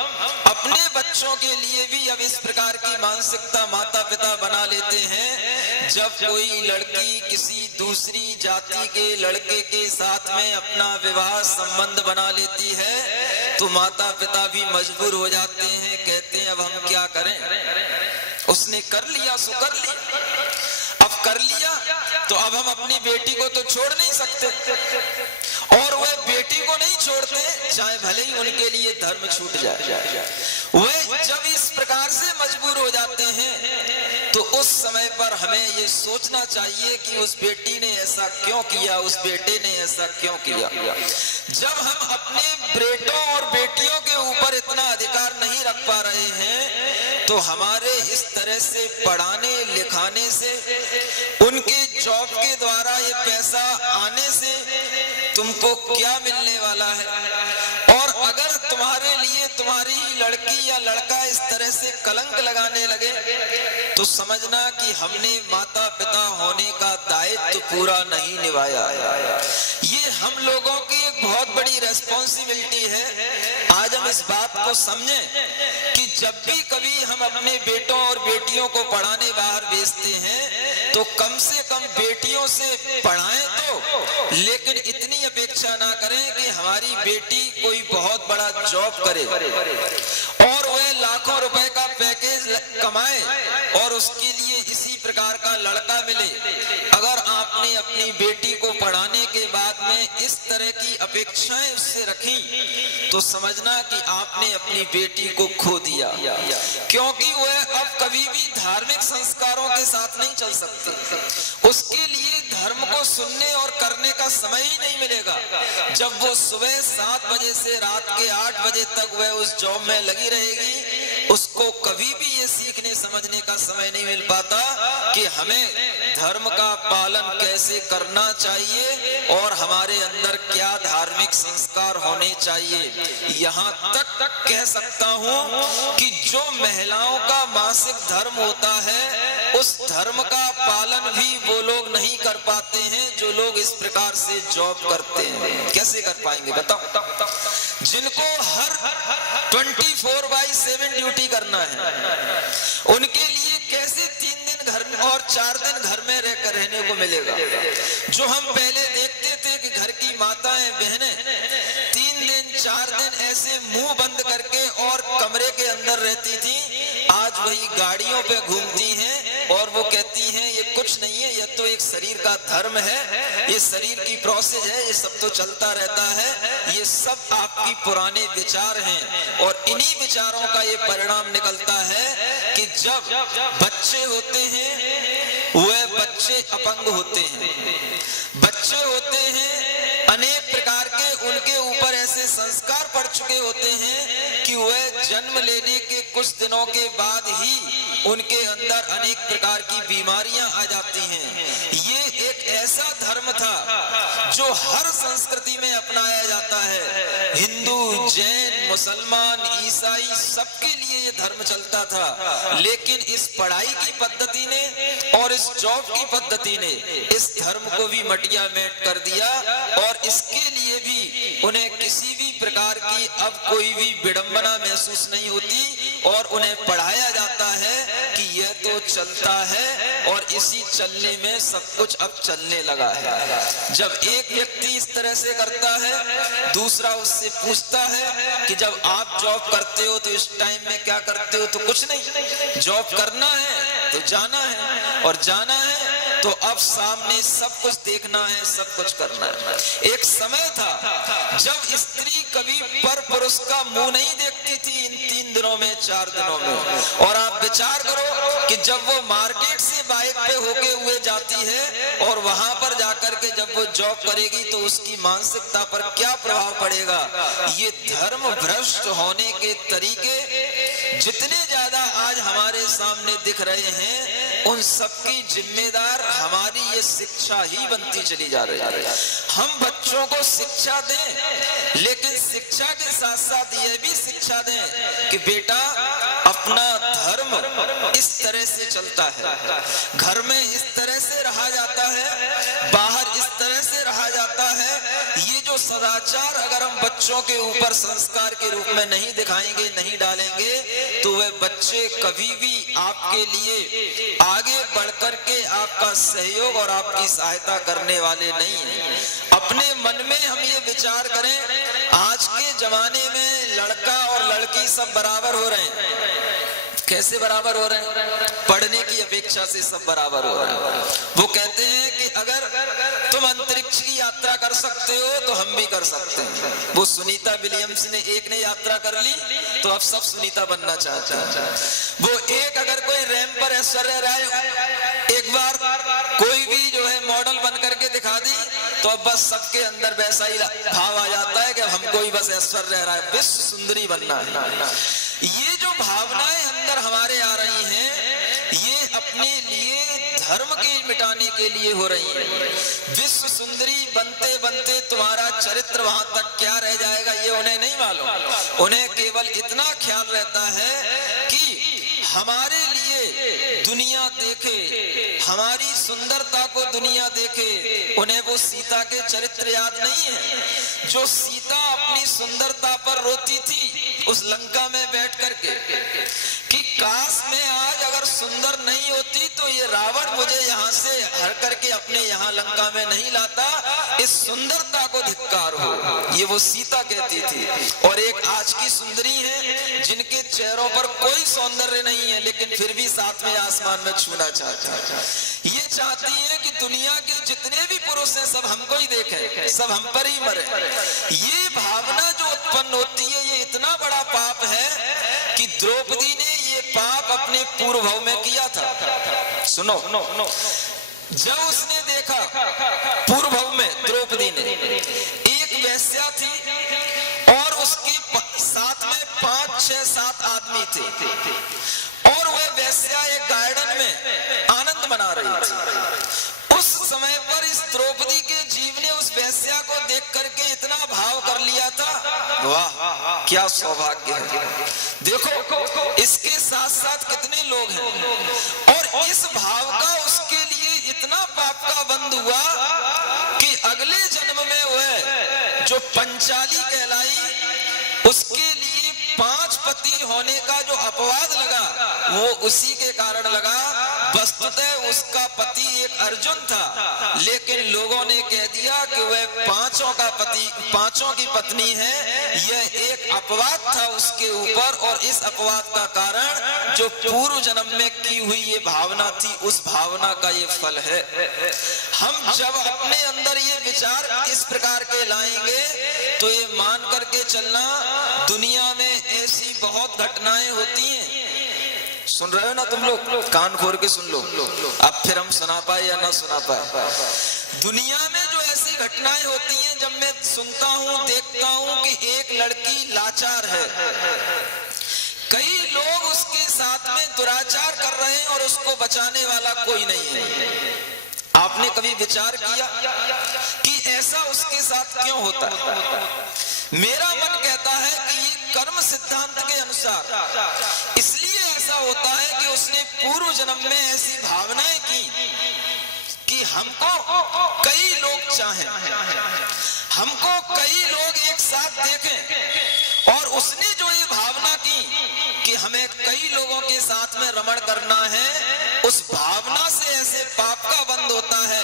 अपने बच्चों के लिए भी अब इस प्रकार की मानसिकता माता पिता बना लेते हैं। जब कोई लड़की किसी दूसरी जाति के लड़के के साथ में अपना विवाह संबंध बना लेती है तो माता पिता भी मजबूर हो जाते हैं, कहते हैं अब हम क्या करें, उसने कर लिया सो कर लिया, अब कर लिया तो अब हम अपनी बेटी को तो छोड़ नहीं सकते, और वह बेटी को नहीं छोड़ते चाहे भले ही उनके लिए धर्म छूट जाए। वह जब इस प्रकार से मजबूर हो जाते हैं तो उस समय पर हमें ये सोचना चाहिए कि उस बेटी ने ऐसा क्यों किया, उस बेटे ने ऐसा क्यों किया। जब हम अपने बेटों और बेटियों के ऊपर इतना अधिकार नहीं रख पा रहे हैं तो हमारे इस तरह से पढ़ाने लिखाने से, उनके जॉब के द्वारा ये पैसा आने से तुमको क्या मिलने वाला है। और अगर तुम्हारे लिए तुम्हारी लड़की या लड़का इस तरह से कलंक लगाने लगे तो समझना कि हमने माता पिता होने का दायित्व पूरा नहीं निभाया। ये हम लोगों की एक बहुत बड़ी रेस्पॉन्सिबिलिटी है। आज हम इस बात को समझें कि जब भी कभी हम अपने बेटों और बेटियों को पढ़ाने बाहर भेजते हैं तो कम से कम बेटियों से पढ़ाएं तो, लेकिन इतनी अपेक्षा ना करें कि हमारी बेटी कोई बहुत बड़ा जॉब करे और वह लाखों रुपए का पैकेज कमाए और उसके लिए इसी प्रकार का लड़का मिले। अगर आपने अपनी बेटी को पढ़ाने के बाद में इस तरह की अपेक्षाएं उससे रखी तो समझना कि आपने अपनी बेटी को खो दिया, क्योंकि वह अब कभी भी धार्मिक संस्कारों के साथ नहीं चल सकती। उसके लिए धर्म को सुनने और करने का समय ही नहीं मिलेगा। जब वो सुबह 7 बजे से रात के 8 बजे तक वह उस जॉब में लगी रहेगी उसको कभी भी ये सीखने समझने का समय नहीं मिल पाता कि हमें धर्म का पालन कैसे करना चाहिए और हमारे अंदर क्या धार्मिक संस्कार होने चाहिए। यहाँ तक कह सकता हूँ कि जो महिलाओं का मासिक धर्म होता है उस धर्म का पालन भी वो लोग नहीं कर पाते हैं जो लोग इस प्रकार से जॉब करते हैं। कैसे कर पाएंगे बताओ? जिनको हर 24/7 ड्यूटी करना है, उनके लिए कैसे 3 दिन घर में और 4 दिन घर में रहकर रहने को मिलेगा? जो हम पहले देखते थे कि घर की माताएं बहनें 3 दिन 4 दिन ऐसे मुंह बंद करके और कमरे के अंदर रहती थी, आज वही गाड़ियों पे घूमती हैं और वो कहती हैं ये कुछ नहीं है, यह तो एक शरीर का धर्म है, ये शरीर की प्रोसेस है, ये सब तो चलता रहता है, ये सब आपकी पुराने विचार हैं। और इन्हीं विचारों का ये परिणाम निकलता है कि जब बच्चे होते हैं वह बच्चे अपंग होते हैं, बच्चे होते हैं अनेक प्रकार के, उनके ऊपर ऐसे संस्कार पड़ चुके होते हैं कि वह जन्म लेने के कुछ दिनों के बाद ही उनके अंदर अनेक प्रकार की बीमारियां आ जाती हैं। ये एक ऐसा धर्म था जो हर संस्कृति में अपनाया जाता है, हिंदू, जैन, मुसलमान, ईसाई, सबके लिए ये धर्म चलता था। लेकिन इस पढ़ाई की पद्धति ने और इस जॉब की पद्धति ने इस धर्म को भी मटिया मेट कर दिया और इसके लिए भी उन्हें किसी भी प्रकार की अब कोई भी विडंबना महसूस नहीं होती और उन्हें पढ़ाया जाता है कि यह तो चलता है और इसी चलने में सब कुछ अब चलने लगा है। जब एक व्यक्ति इस तरह से करता है, दूसरा उससे पूछता है कि जब आप जॉब करते हो तो इस टाइम में क्या करते हो? तो कुछ नहीं, जॉब करना है तो जाना है और जाना है तो अब सामने सब कुछ देखना है, सब कुछ करना है। एक समय था जब स्त्री कभी पर पुरुष का मुंह नहीं देखती थी इन 3 दिनों में, 4 दिनों में। और आप विचार करो कि जब वो मार्केट से बाइक पे होके हुए जाती है और वहां पर जाकर के जब वो जॉब करेगी तो उसकी मानसिकता पर क्या प्रभाव पड़ेगा। ये धर्म भ्रष्ट होने के तरीके जितने ज्यादा आज हमारे सामने दिख रहे हैं, उन सबकी जिम्मेदार हमारी ये शिक्षा ही बनती चली जा रही है। हम बच्चों को शिक्षा दें, लेकिन शिक्षा के साथ साथ यह भी शिक्षा दें कि बेटा अपना धर्म इस तरह से चलता है, घर में इस तरह से रहा जाता है, बाहर इस तरह से रहा जाता है। ये जो सदाचार अगर हम बच्चों के ऊपर संस्कार के रूप में नहीं दिखाएंगे, नहीं डालेंगे, तो वह बच्चे कभी भी आपके लिए आगे बढ़कर के आपका सहयोग और आपकी सहायता करने वाले नहीं हैं। अपने मन में हम ये विचार करें, आज के जमाने में लड़का और लड़की सब बराबर हो रहे हैं। कैसे बराबर हो रहे हैं? पढ़ने की अपेक्षा से सब बराबर हो रहे हैं। वो कहते हैं कि अगर तुम अंतरिक्ष की यात्रा कर सकते हो तो हम भी कर सकते हैं। वो सुनीता विलियम्स ने एक ने यात्रा कर ली तो अब सब सुनीता बनना चाहते हैं। वो एक अगर कोई रैंप पर ऐश्वर्या राय एक बार कोई भी जो है मॉडल बन करके दिखा दी तो अब बस सबके अंदर वैसा ही भाव आ जाता है कि हमको ही बस ऐश्वर्या राय विश्व सुंदरी बनना है। ये जो भावनाएं अंदर हमारे आ रही हैं, ये अपने लिए धर्म के मिटाने के लिए हो रही है। विश्व सुंदरी बनते बनते तुम्हारा चरित्र वहां तक क्या रह जाएगा ये उन्हें नहीं मालूम। उन्हें केवल इतना ख्याल रहता है कि हमारे लिए दुनिया देखे, हमारी सुंदरता को दुनिया देखे। उन्हें वो सीता के चरित्र याद नहीं है, जो सीता अपनी सुंदरता पर रोती थी उस लंका में बैठ करके कि काश मैं आज अगर सुंदर नहीं होती तो ये रावण मुझे यहाँ से हर करके अपने यहाँ लंका में नहीं लाता, इस सुंदरता को धिक्कार हो। ये वो सीता कहती थी। और एक आज की सुंदरी है जिनके चेहरों पर कोई सौंदर्य नहीं है लेकिन फिर भी साथ में आसमान में छूना चाहती है। ये चाहती है कि दुनिया के जितने भी पुरुष हैं सब हमको ही देखें, सब हम पर ही मरे। ये भावना जो उत्पन्न होती है ये इतना बड़ा पाप है कि द्रौपदी ने ये पाप अपने पूर्व भाव में किया था। सुनो, जब उसने देखा पूर्व भाव में द्रौपदी ने एक वेश्या थी और उसके साथ में 5 6-7 आदमी थे और वह वेश्या एक गार्डन में आनंद मना रही थी। उस समय पर इस द्रौपदी के जीव ने उस वेश्या को देख करके इतना भाव कर लिया था, वाह क्या सौभाग्य है। देखो इसके साथ साथ कितने लोग हैं और इस भाव का उसके लिए इतना पाप का बंध हुआ कि अगले जन्म में वह जो पंचाली कहलाई, उसके लिए 5 पति होने का जो अपवाद लगा वो उसी के कारण लगा। वस्तुतः उसका पति एक अर्जुन था, लेकिन लोगों ने कह दिया कि वह 5 का पति, 5 की पत्नी है। यह एक अपवाद था उसके ऊपर और इस अपवाद का कारण जो पूर्व जन्म में की हुई ये भावना थी, उस भावना का ये फल है। हम जब अपने अंदर ये विचार इस प्रकार के लाएंगे तो ये मान करके चलना, दुनिया में ऐसी बहुत घटनाएं होती हैं। सुन रहे हो ना तुम लोग? कान खोल के सुन लो, अब फिर हम सुना पाए या ना सुना पाए। दुनिया में जो ऐसी घटनाएं होती हैं, जब मैं सुनता हूँ, देखता हूँ कि एक लड़की लाचार है, कई लोग उसके साथ में दुराचार कर रहे हैं और उसको बचाने वाला कोई नहीं है। आपने कभी विचार किया कि ऐसा उसके साथ क्यों होता है? मेरा मन कहता है कि ये कर्म सिद्धांत के अनुसार इसलिए ऐसा होता है कि उसने पूर्व जन्म में ऐसी भावनाएं की कि हमको कई लोग चाहें, हमको कई लोग एक साथ देखें, और उसने जो ये भावना की कि हमें कई लोगों के साथ में रमण करना है, उस भावना से ऐसे पाप का बंध होता है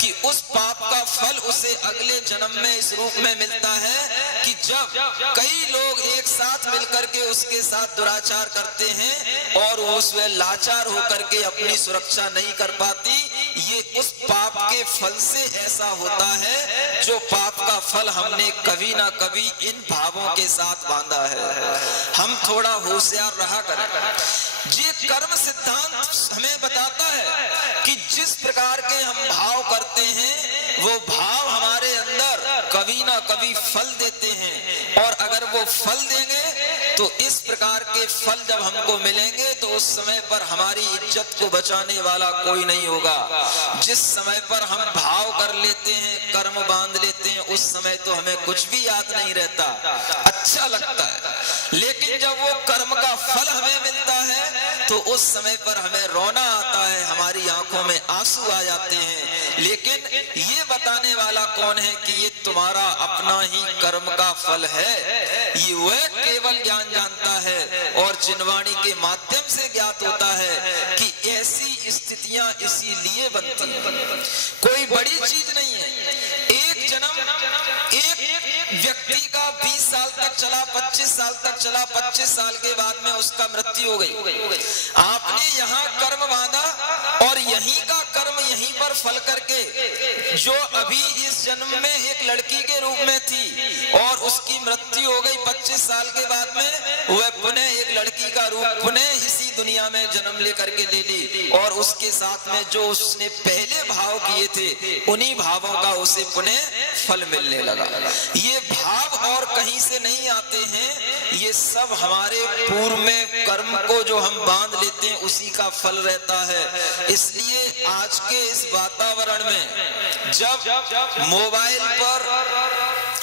कि उस पाप का फल उसे अगले जन्म में इस रूप में मिलता है कि जब कई लोग एक साथ मिलकर के उसके साथ दुराचार करते हैं और उसमें लाचार होकर के अपनी सुरक्षा नहीं कर पाती, ये उस पाप के फल से ऐसा होता है जो पाप का फल हमने कभी ना कभी इन भावों के साथ बांधा है। हम थोड़ा होशियार रहा करें। ये कर्म सिद्धांत हमें बताता है कि जिस प्रकार के हम भाव करते हैं वो भाव हमारे अंदर कभी ना कभी फल देते हैं, और अगर वो फल देंगे तो इस प्रकार के फल जब हमको मिलेंगे तो उस समय पर हमारी इज्जत को बचाने वाला कोई नहीं होगा। जिस समय पर हम भाव कर लेते हैं, कर्म बांध लेते हैं, उस समय तो हमें कुछ भी याद नहीं रहता, अच्छा लगता है, लेकिन जब वो कर्म का फल हमें मिलता है तो उस समय पर हमें रोना आता है, हमारी आंखों में आंसू आ जाते हैं। लेकिन ये बताने वाला कौन है कि ये तुम्हारा अपना ही कर्म का फल है? ये वह केवल ज्ञान जानता है और जिनवाणी के माध्यम से ज्ञात होता है कि ऐसी स्थितियां इसीलिए बनती हैं, कोई बड़ी चीज नहीं है। एक जन्म एक व्यक्ति का 20 साल तक चला, 25 साल तक चला, 25 साल के बाद में उसका मृत्यु हो गई। आपने यहाँ कर्म बांधा और यहीं का कर्म यहीं पर फल करके जो अभी इस जन्म में एक लड़की के रूप में थी और उसकी मृत्यु हो गई 25 साल के बाद में, वह पुनः एक लड़की का रूप पुनः इसी दुनिया में जन्म लेकर के ले ली, और उसके साथ में जो उसने पहले भाव किए थे उन्हीं भावों का उसे पुनः फल मिलने लगा। ये भाव और कहीं से नहीं आते हैं, ये सब हमारे पूर्व में कर्म को जो हम बांध लेते हैं उसी का फल रहता है। इसलिए आज के इस वातावरण में जब मोबाइल पर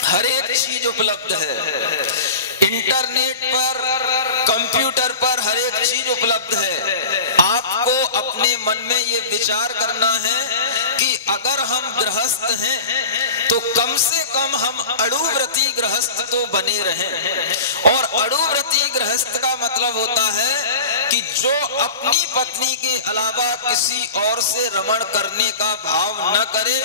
हर एक चीज उपलब्ध है, इंटरनेट पर, कंप्यूटर पर हर एक चीज उपलब्ध है, आपको अपने मन में ये विचार करना है कि अगर हम गृहस्थ हैं तो कम से कम हम अड़ुव्रती गृहस्थ तो बने रहें। और अड़ुव्रती गृहस्थ का मतलब होता है कि जो अपनी पत्नी के अलावा किसी और से रमण करने का भाव न करे।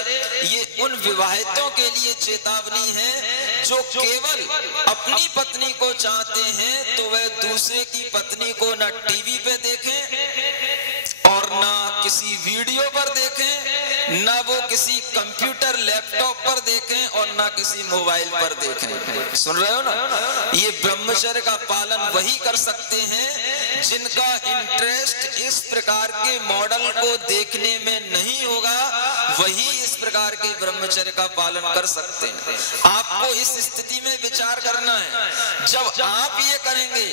ये उन विवाहितों के लिए चेतावनी है जो केवल अपनी पत्नी को चाहते हैं तो वह दूसरे की पत्नी को न टीवी पे देखें और ना किसी वीडियो पर देखें, ना वो किसी कंप्यूटर लैपटॉप पर देखें और ना किसी मोबाइल पर देखें। सुन रहे हो ना? ये ब्रह्मचर्य का पालन वही कर सकते हैं जिनका इंटरेस्ट इस प्रकार के मॉडल को देखने में नहीं होगा, वही इस प्रकार के ब्रह्मचर्य का पालन कर सकते हैं। आपको इस स्थिति में विचार करना है। जब आप ये करेंगे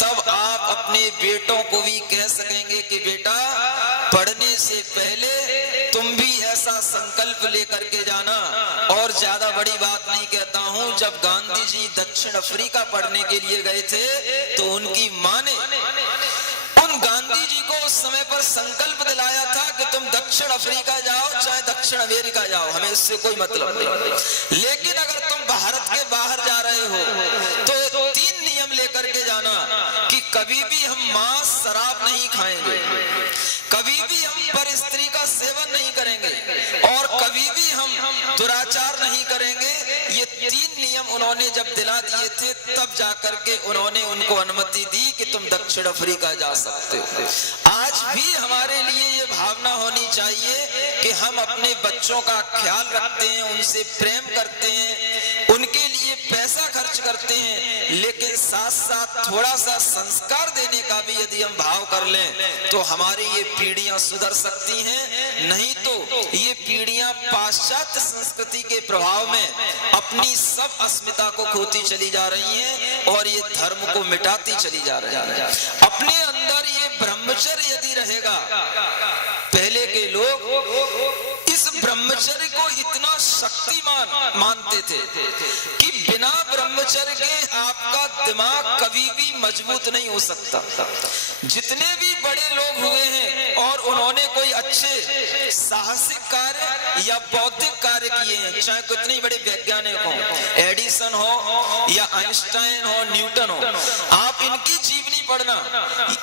तब आप अपने बेटों को भी कह सकेंगे कि बेटा पढ़ने से पहले तुम भी ऐसा संकल्प लेकर के जाना। और ज्यादा बड़ी बात नहीं कहता हूं, जब गांधी जी दक्षिण अफ्रीका पढ़ने के लिए गए थे तो उनकी मां ने उन गांधी जी को उस समय पर संकल्प दिलाया था कि तुम दक्षिण अफ्रीका जाओ चाहे दक्षिण अमेरिका जाओ, हमें इससे कोई मतलब नहीं, लेकिन अगर तुम भारत के बाहर जा रहे हो तो 3 नियम लेकर के जाना कि कभी भी हम मांस शराब नहीं खाएंगे, कभी भी हम पर स्त्री का सेवन नहीं करेंगे और कभी भी हम दुराचार नहीं करेंगे। ये 3 नियम उन्होंने जब दिला दिए थे तब जाकर के उन्होंने उनको अनुमति दी कि तुम दक्षिण अफ्रीका जा सकते हो। आज भी हमारे लिए ये भावना होनी चाहिए कि हम अपने बच्चों का ख्याल रखते हैं, उनसे प्रेम करते हैं, उनके लिए पैसा खर्च करते हैं, लेकिन साथ साथ थोड़ा सा संस्कार देने का भी यदि हम भाव कर लें तो हमारी ये पीढ़ियां सुधर सकती हैं। नहीं तो ये पीढ़ियां पाश्चात्य संस्कृति के प्रभाव में अपनी सब अस्मिता को खोती चली जा रही हैं और ये धर्म को मिटाती चली जा रही हैं। अपने अंदर ये ब्रह्मचर्य यदि रहेगा, पहले के लोग इस ब्रह्मचर्य को इतना शक्तिमान मानते थे कि बिना ब्रह्मचर्य के आपका दिमाग कभी भी मजबूत नहीं हो सकता। जितने भी बड़े लोग हुए हैं और उन्होंने कोई अच्छे साहसिक कार्य या बौद्धिक कार्य किए हैं, चाहे कितने बड़े वैज्ञानिक हो, एडिसन हो या आइंस्टाइन हो, न्यूटन हो, आप इनकी जीवनी पढ़ना,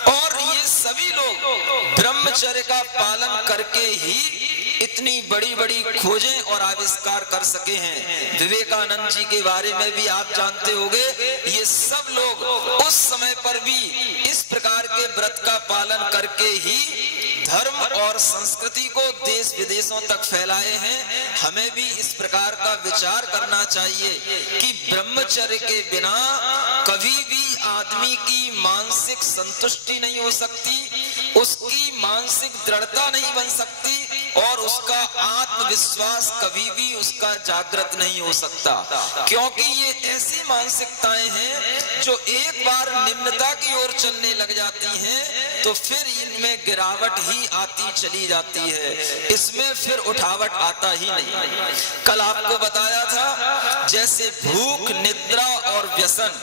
और ये सभी लोग ब्रह्मचर्य का पालन करके ही इतनी बड़ी बड़ी खोजें और आविष्कार कर सके हैं। विवेकानंद जी के बारे में भी आप जानते होंगे, ये सब लोग उस समय पर भी इस प्रकार के व्रत का पालन करके ही धर्म और संस्कृति को देश विदेशों तक फैलाए हैं। हमें भी इस प्रकार का विचार करना चाहिए कि ब्रह्मचर्य के बिना कभी भी आदमी की मानसिक संतुष्टि नहीं हो सकती, उसकी मानसिक दृढ़ता नहीं बन सकती और उसका आत्मविश्वास कभी भी उसका जागृत नहीं हो सकता, क्योंकि ये ऐसी मानसिकताएं हैं जो एक बार निम्नता की ओर चलने लग जाती हैं तो फिर इनमें गिरावट ही आती चली जाती है, इसमें फिर उठावट आता ही नहीं। कल आपको बताया था जैसे भूख, निद्रा और व्यसन,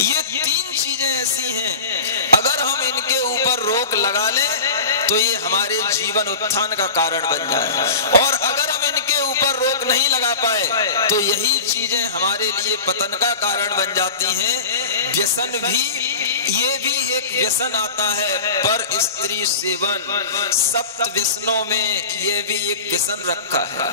ये 3 चीजें ऐसी हैं अगर हम इनके ऊपर रोक लगा लें तो ये हमारे जीवन उत्थान का कारण बन जाए, और अगर हम इनके ऊपर रोक नहीं लगा पाए तो यही चीजें हमारे लिए पतन का कारण बन जाती हैं। व्यसन भी, ये भी एक व्यसन आता है, पर स्त्री सेवन, सप्त व्यसनों में ये भी एक व्यसन रखा है।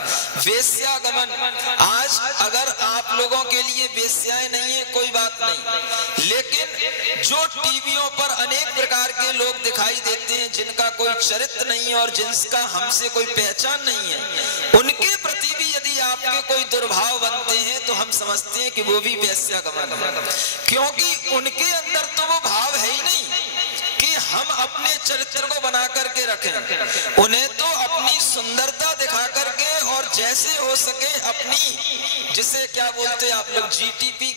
वेश्यागमन, आज अगर आप लोगों के लिए वेश्याएं नहीं है कोई बात नहीं, लेकिन जो टीवियों पर अनेक प्रकार के लोग दिखाई देते हैं जिनका कोई चरित्र नहीं है और जिनका हमसे कोई पहचान नहीं है, उनके प्रति भी यदि आपके कोई दुर्भाव बनते हैं तो हम समझते हैं कि वो भी वेश्यागमन है, क्योंकि उनके अंदर तो वो भाव है ही नहीं कि हम अपने चरित्र को बना करके रखें। उन्हें तो अपनी सुंदरता दिखा करके और जैसे हो सके अपनी, जिसे क्या बोलते हैं आप लोग, जीटीपी,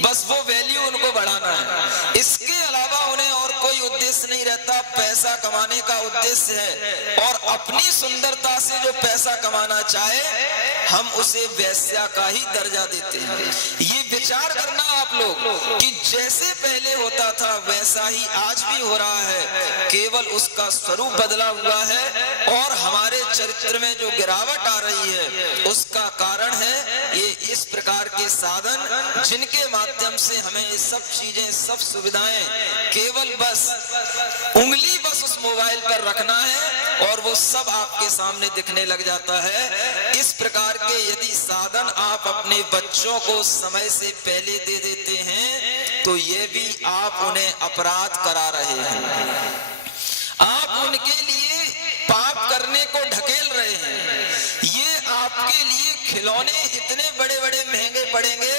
बस वो वैल्यू उनको बढ़ाना है। इसके अलावा उन्हें और कोई उद्देश्य नहीं रहता, पैसा कमाने का उद्देश्य है, और अपनी सुंदरता से जो पैसा कमाना चाहे हम उसे वेश्या का ही दर्जा देते हैं। ये विचार करना आप लोग कि जैसे पहले होता था वैसा ही आज भी हो रहा है, केवल उसका स्वरूप बदला हुआ है, और हमारे चरित्र में जो गिरावट आ रही है उसका कारण है ये इस प्रकार के साधन जिनके माध्यम से हमें ये सब चीजें, सब सुविधाएं केवल बस उंगली बस उस मोबाइल पर रखना है और वो सब आपके सामने दिखने लग जाता है। इस प्रकार के यदि साधन आप अपने बच्चों को समय से पहले दे देते हैं तो ये भी आप उन्हें अपराध करा रहे हैं, आप उनके लिए पाप करने को ढकेल रहे हैं। ये आप आपके लिए खिलौने इतने बड़े बड़े महंगे पड़ेंगे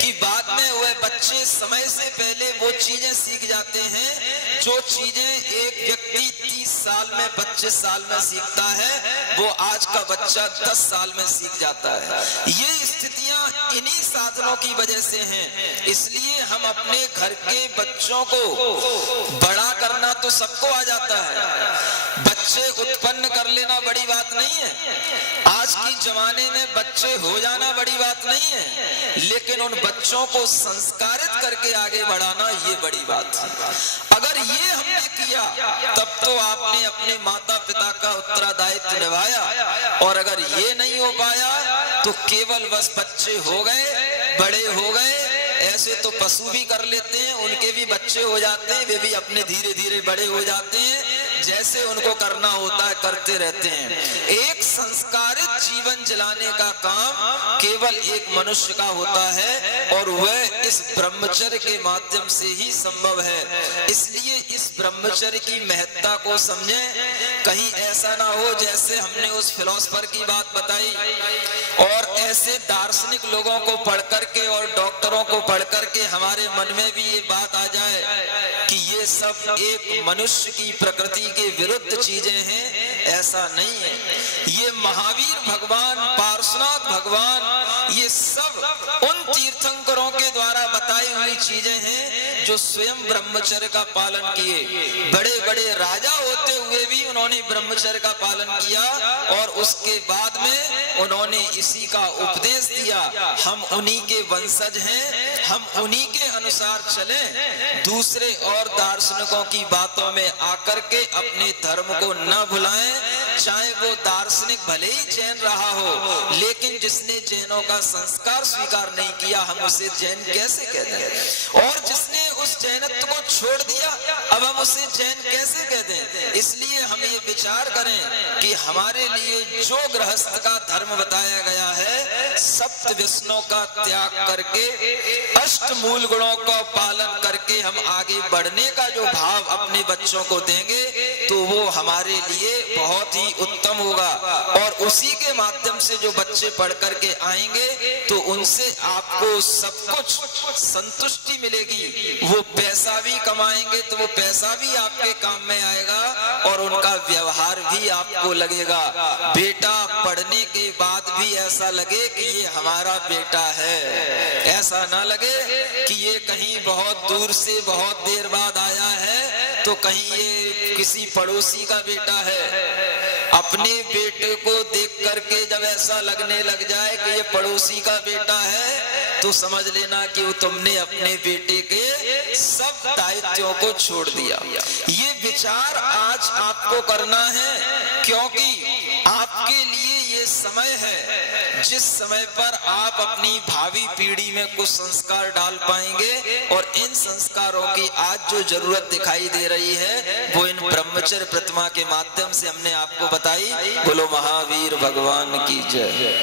कि बाद में वह बच्चे समय से पहले वो चीजें सीख जाते हैं जो चीजें एक व्यक्ति 30 साल में 25 साल में सीखता है, वो आज का बच्चा 10 साल में सीख जाता है। ये स्थितियां इन्हीं साधनों की वजह से हैं। इसलिए हम अपने घर के बच्चों को बड़ा करना तो सबको आ जाता है, बच्चे उत्पन्न कर लेना बड़ी बात नहीं है। आज की जमाने में बच्चे हो जाना बड़ी बात नहीं है, लेकिन उन बच्चों को संस्कारित करके आगे बढ़ाना ये बड़ी बात है। अगर ये हमने किया तब तो आपने अपने माता पिता का उत्तरदायित्व निभाया, और अगर ये नहीं हो पाया तो केवल बस बच्चे हो गए, बड़े हो गए। ऐसे तो पशु भी कर लेते हैं, उनके भी बच्चे हो जाते हैं, वे भी अपने धीरे धीरे बड़े हो जाते हैं, जैसे उनको करना होता है करते रहते हैं। एक संस्कारित जीवन जिलाने का काम केवल एक मनुष्य का होता है, और वह इस ब्रह्मचर्य के माध्यम से ही संभव है। इसलिए इस ब्रह्मचर्य की महत्ता को समझें। कहीं ऐसा ना हो जैसे हमने उस फिलोसफर की बात बताई और ऐसे दार्शनिक लोगों को पढ़ करके और डॉक्टरों को पढ़ करके हमारे मन में भी ये बात आ जाए कि ये सब एक मनुष्य की प्रकृति के विरुद्ध चीजें हैं। ऐसा नहीं है। ये महावीर भगवान, पार्श्वनाथ भगवान, ये सब उन तीर्थंकरों के द्वारा बताई हुई चीजें हैं जो स्वयं ब्रह्मचर्य का पालन किए। बड़े बड़े राजा होते हुए भी उन्होंने ब्रह्मचर्य का पालन किया, और उसके बाद में उन्होंने इसी का उपदेश दिया। हम उन्हीं के वंशज हैं, हम उन्हीं के अनुसार चलें, दूसरे और दार्शनिकों की बातों में आकर के अपने धर्म को न भुलाएं। चाहे वो दार्शनिक भले ही जैन रहा हो, लेकिन जिसने जैनों का संस्कार स्वीकार नहीं किया, हम उसे जैन कैसे कहते हैं? और जिसने उस जैनत्व को छोड़ दिया, अब हम उसे जैन कैसे कहते हैं? इसलिए हम ये विचार करें कि हमारे लिए जो गृहस्थ का धर्म बताया गया है, सप्त व्यसनों का त्याग करके अष्ट मूल गुणों का पालन करके हम आगे बढ़ने का जो भाव अपने बच्चों को देंगे, तो वो हमारे लिए बहुत ही उत्तम होगा। और उसी के माध्यम से जो बच्चे पढ़ करके आएंगे तो उनसे आपको सब कुछ संतुष्टि मिलेगी। वो पैसा भी कमाएंगे तो वो पैसा भी आपके काम में आएगा, और उनका व्यवहार भी आपको लगेगा। बेटा पढ़ने के बाद भी ऐसा लगे कि ये हमारा बेटा है, ऐसा ना लगे कि ये कहीं बहुत दूर से बहुत देर बाद आया है, तो कहीं ये किसी पड़ोसी का बेटा है। अपने बेटे को देख करके जब ऐसा लगने लग जाए कि ये पड़ोसी का बेटा है, तो समझ लेना कि तुमने अपने बेटे के सब दायित्वों को छोड़ दिया। ये विचार आज आपको करना है, क्योंकि आपके लिए ये समय है जिस समय पर आप अपनी भावी पीढ़ी में कुछ संस्कार डाल पाएंगे, और इन संस्कारों की आज जो जरूरत दिखाई दे रही है वो इन ब्रह्मचर्य प्रतिमा के माध्यम से हमने आपको बताई। बोलो महावीर भगवान की जय।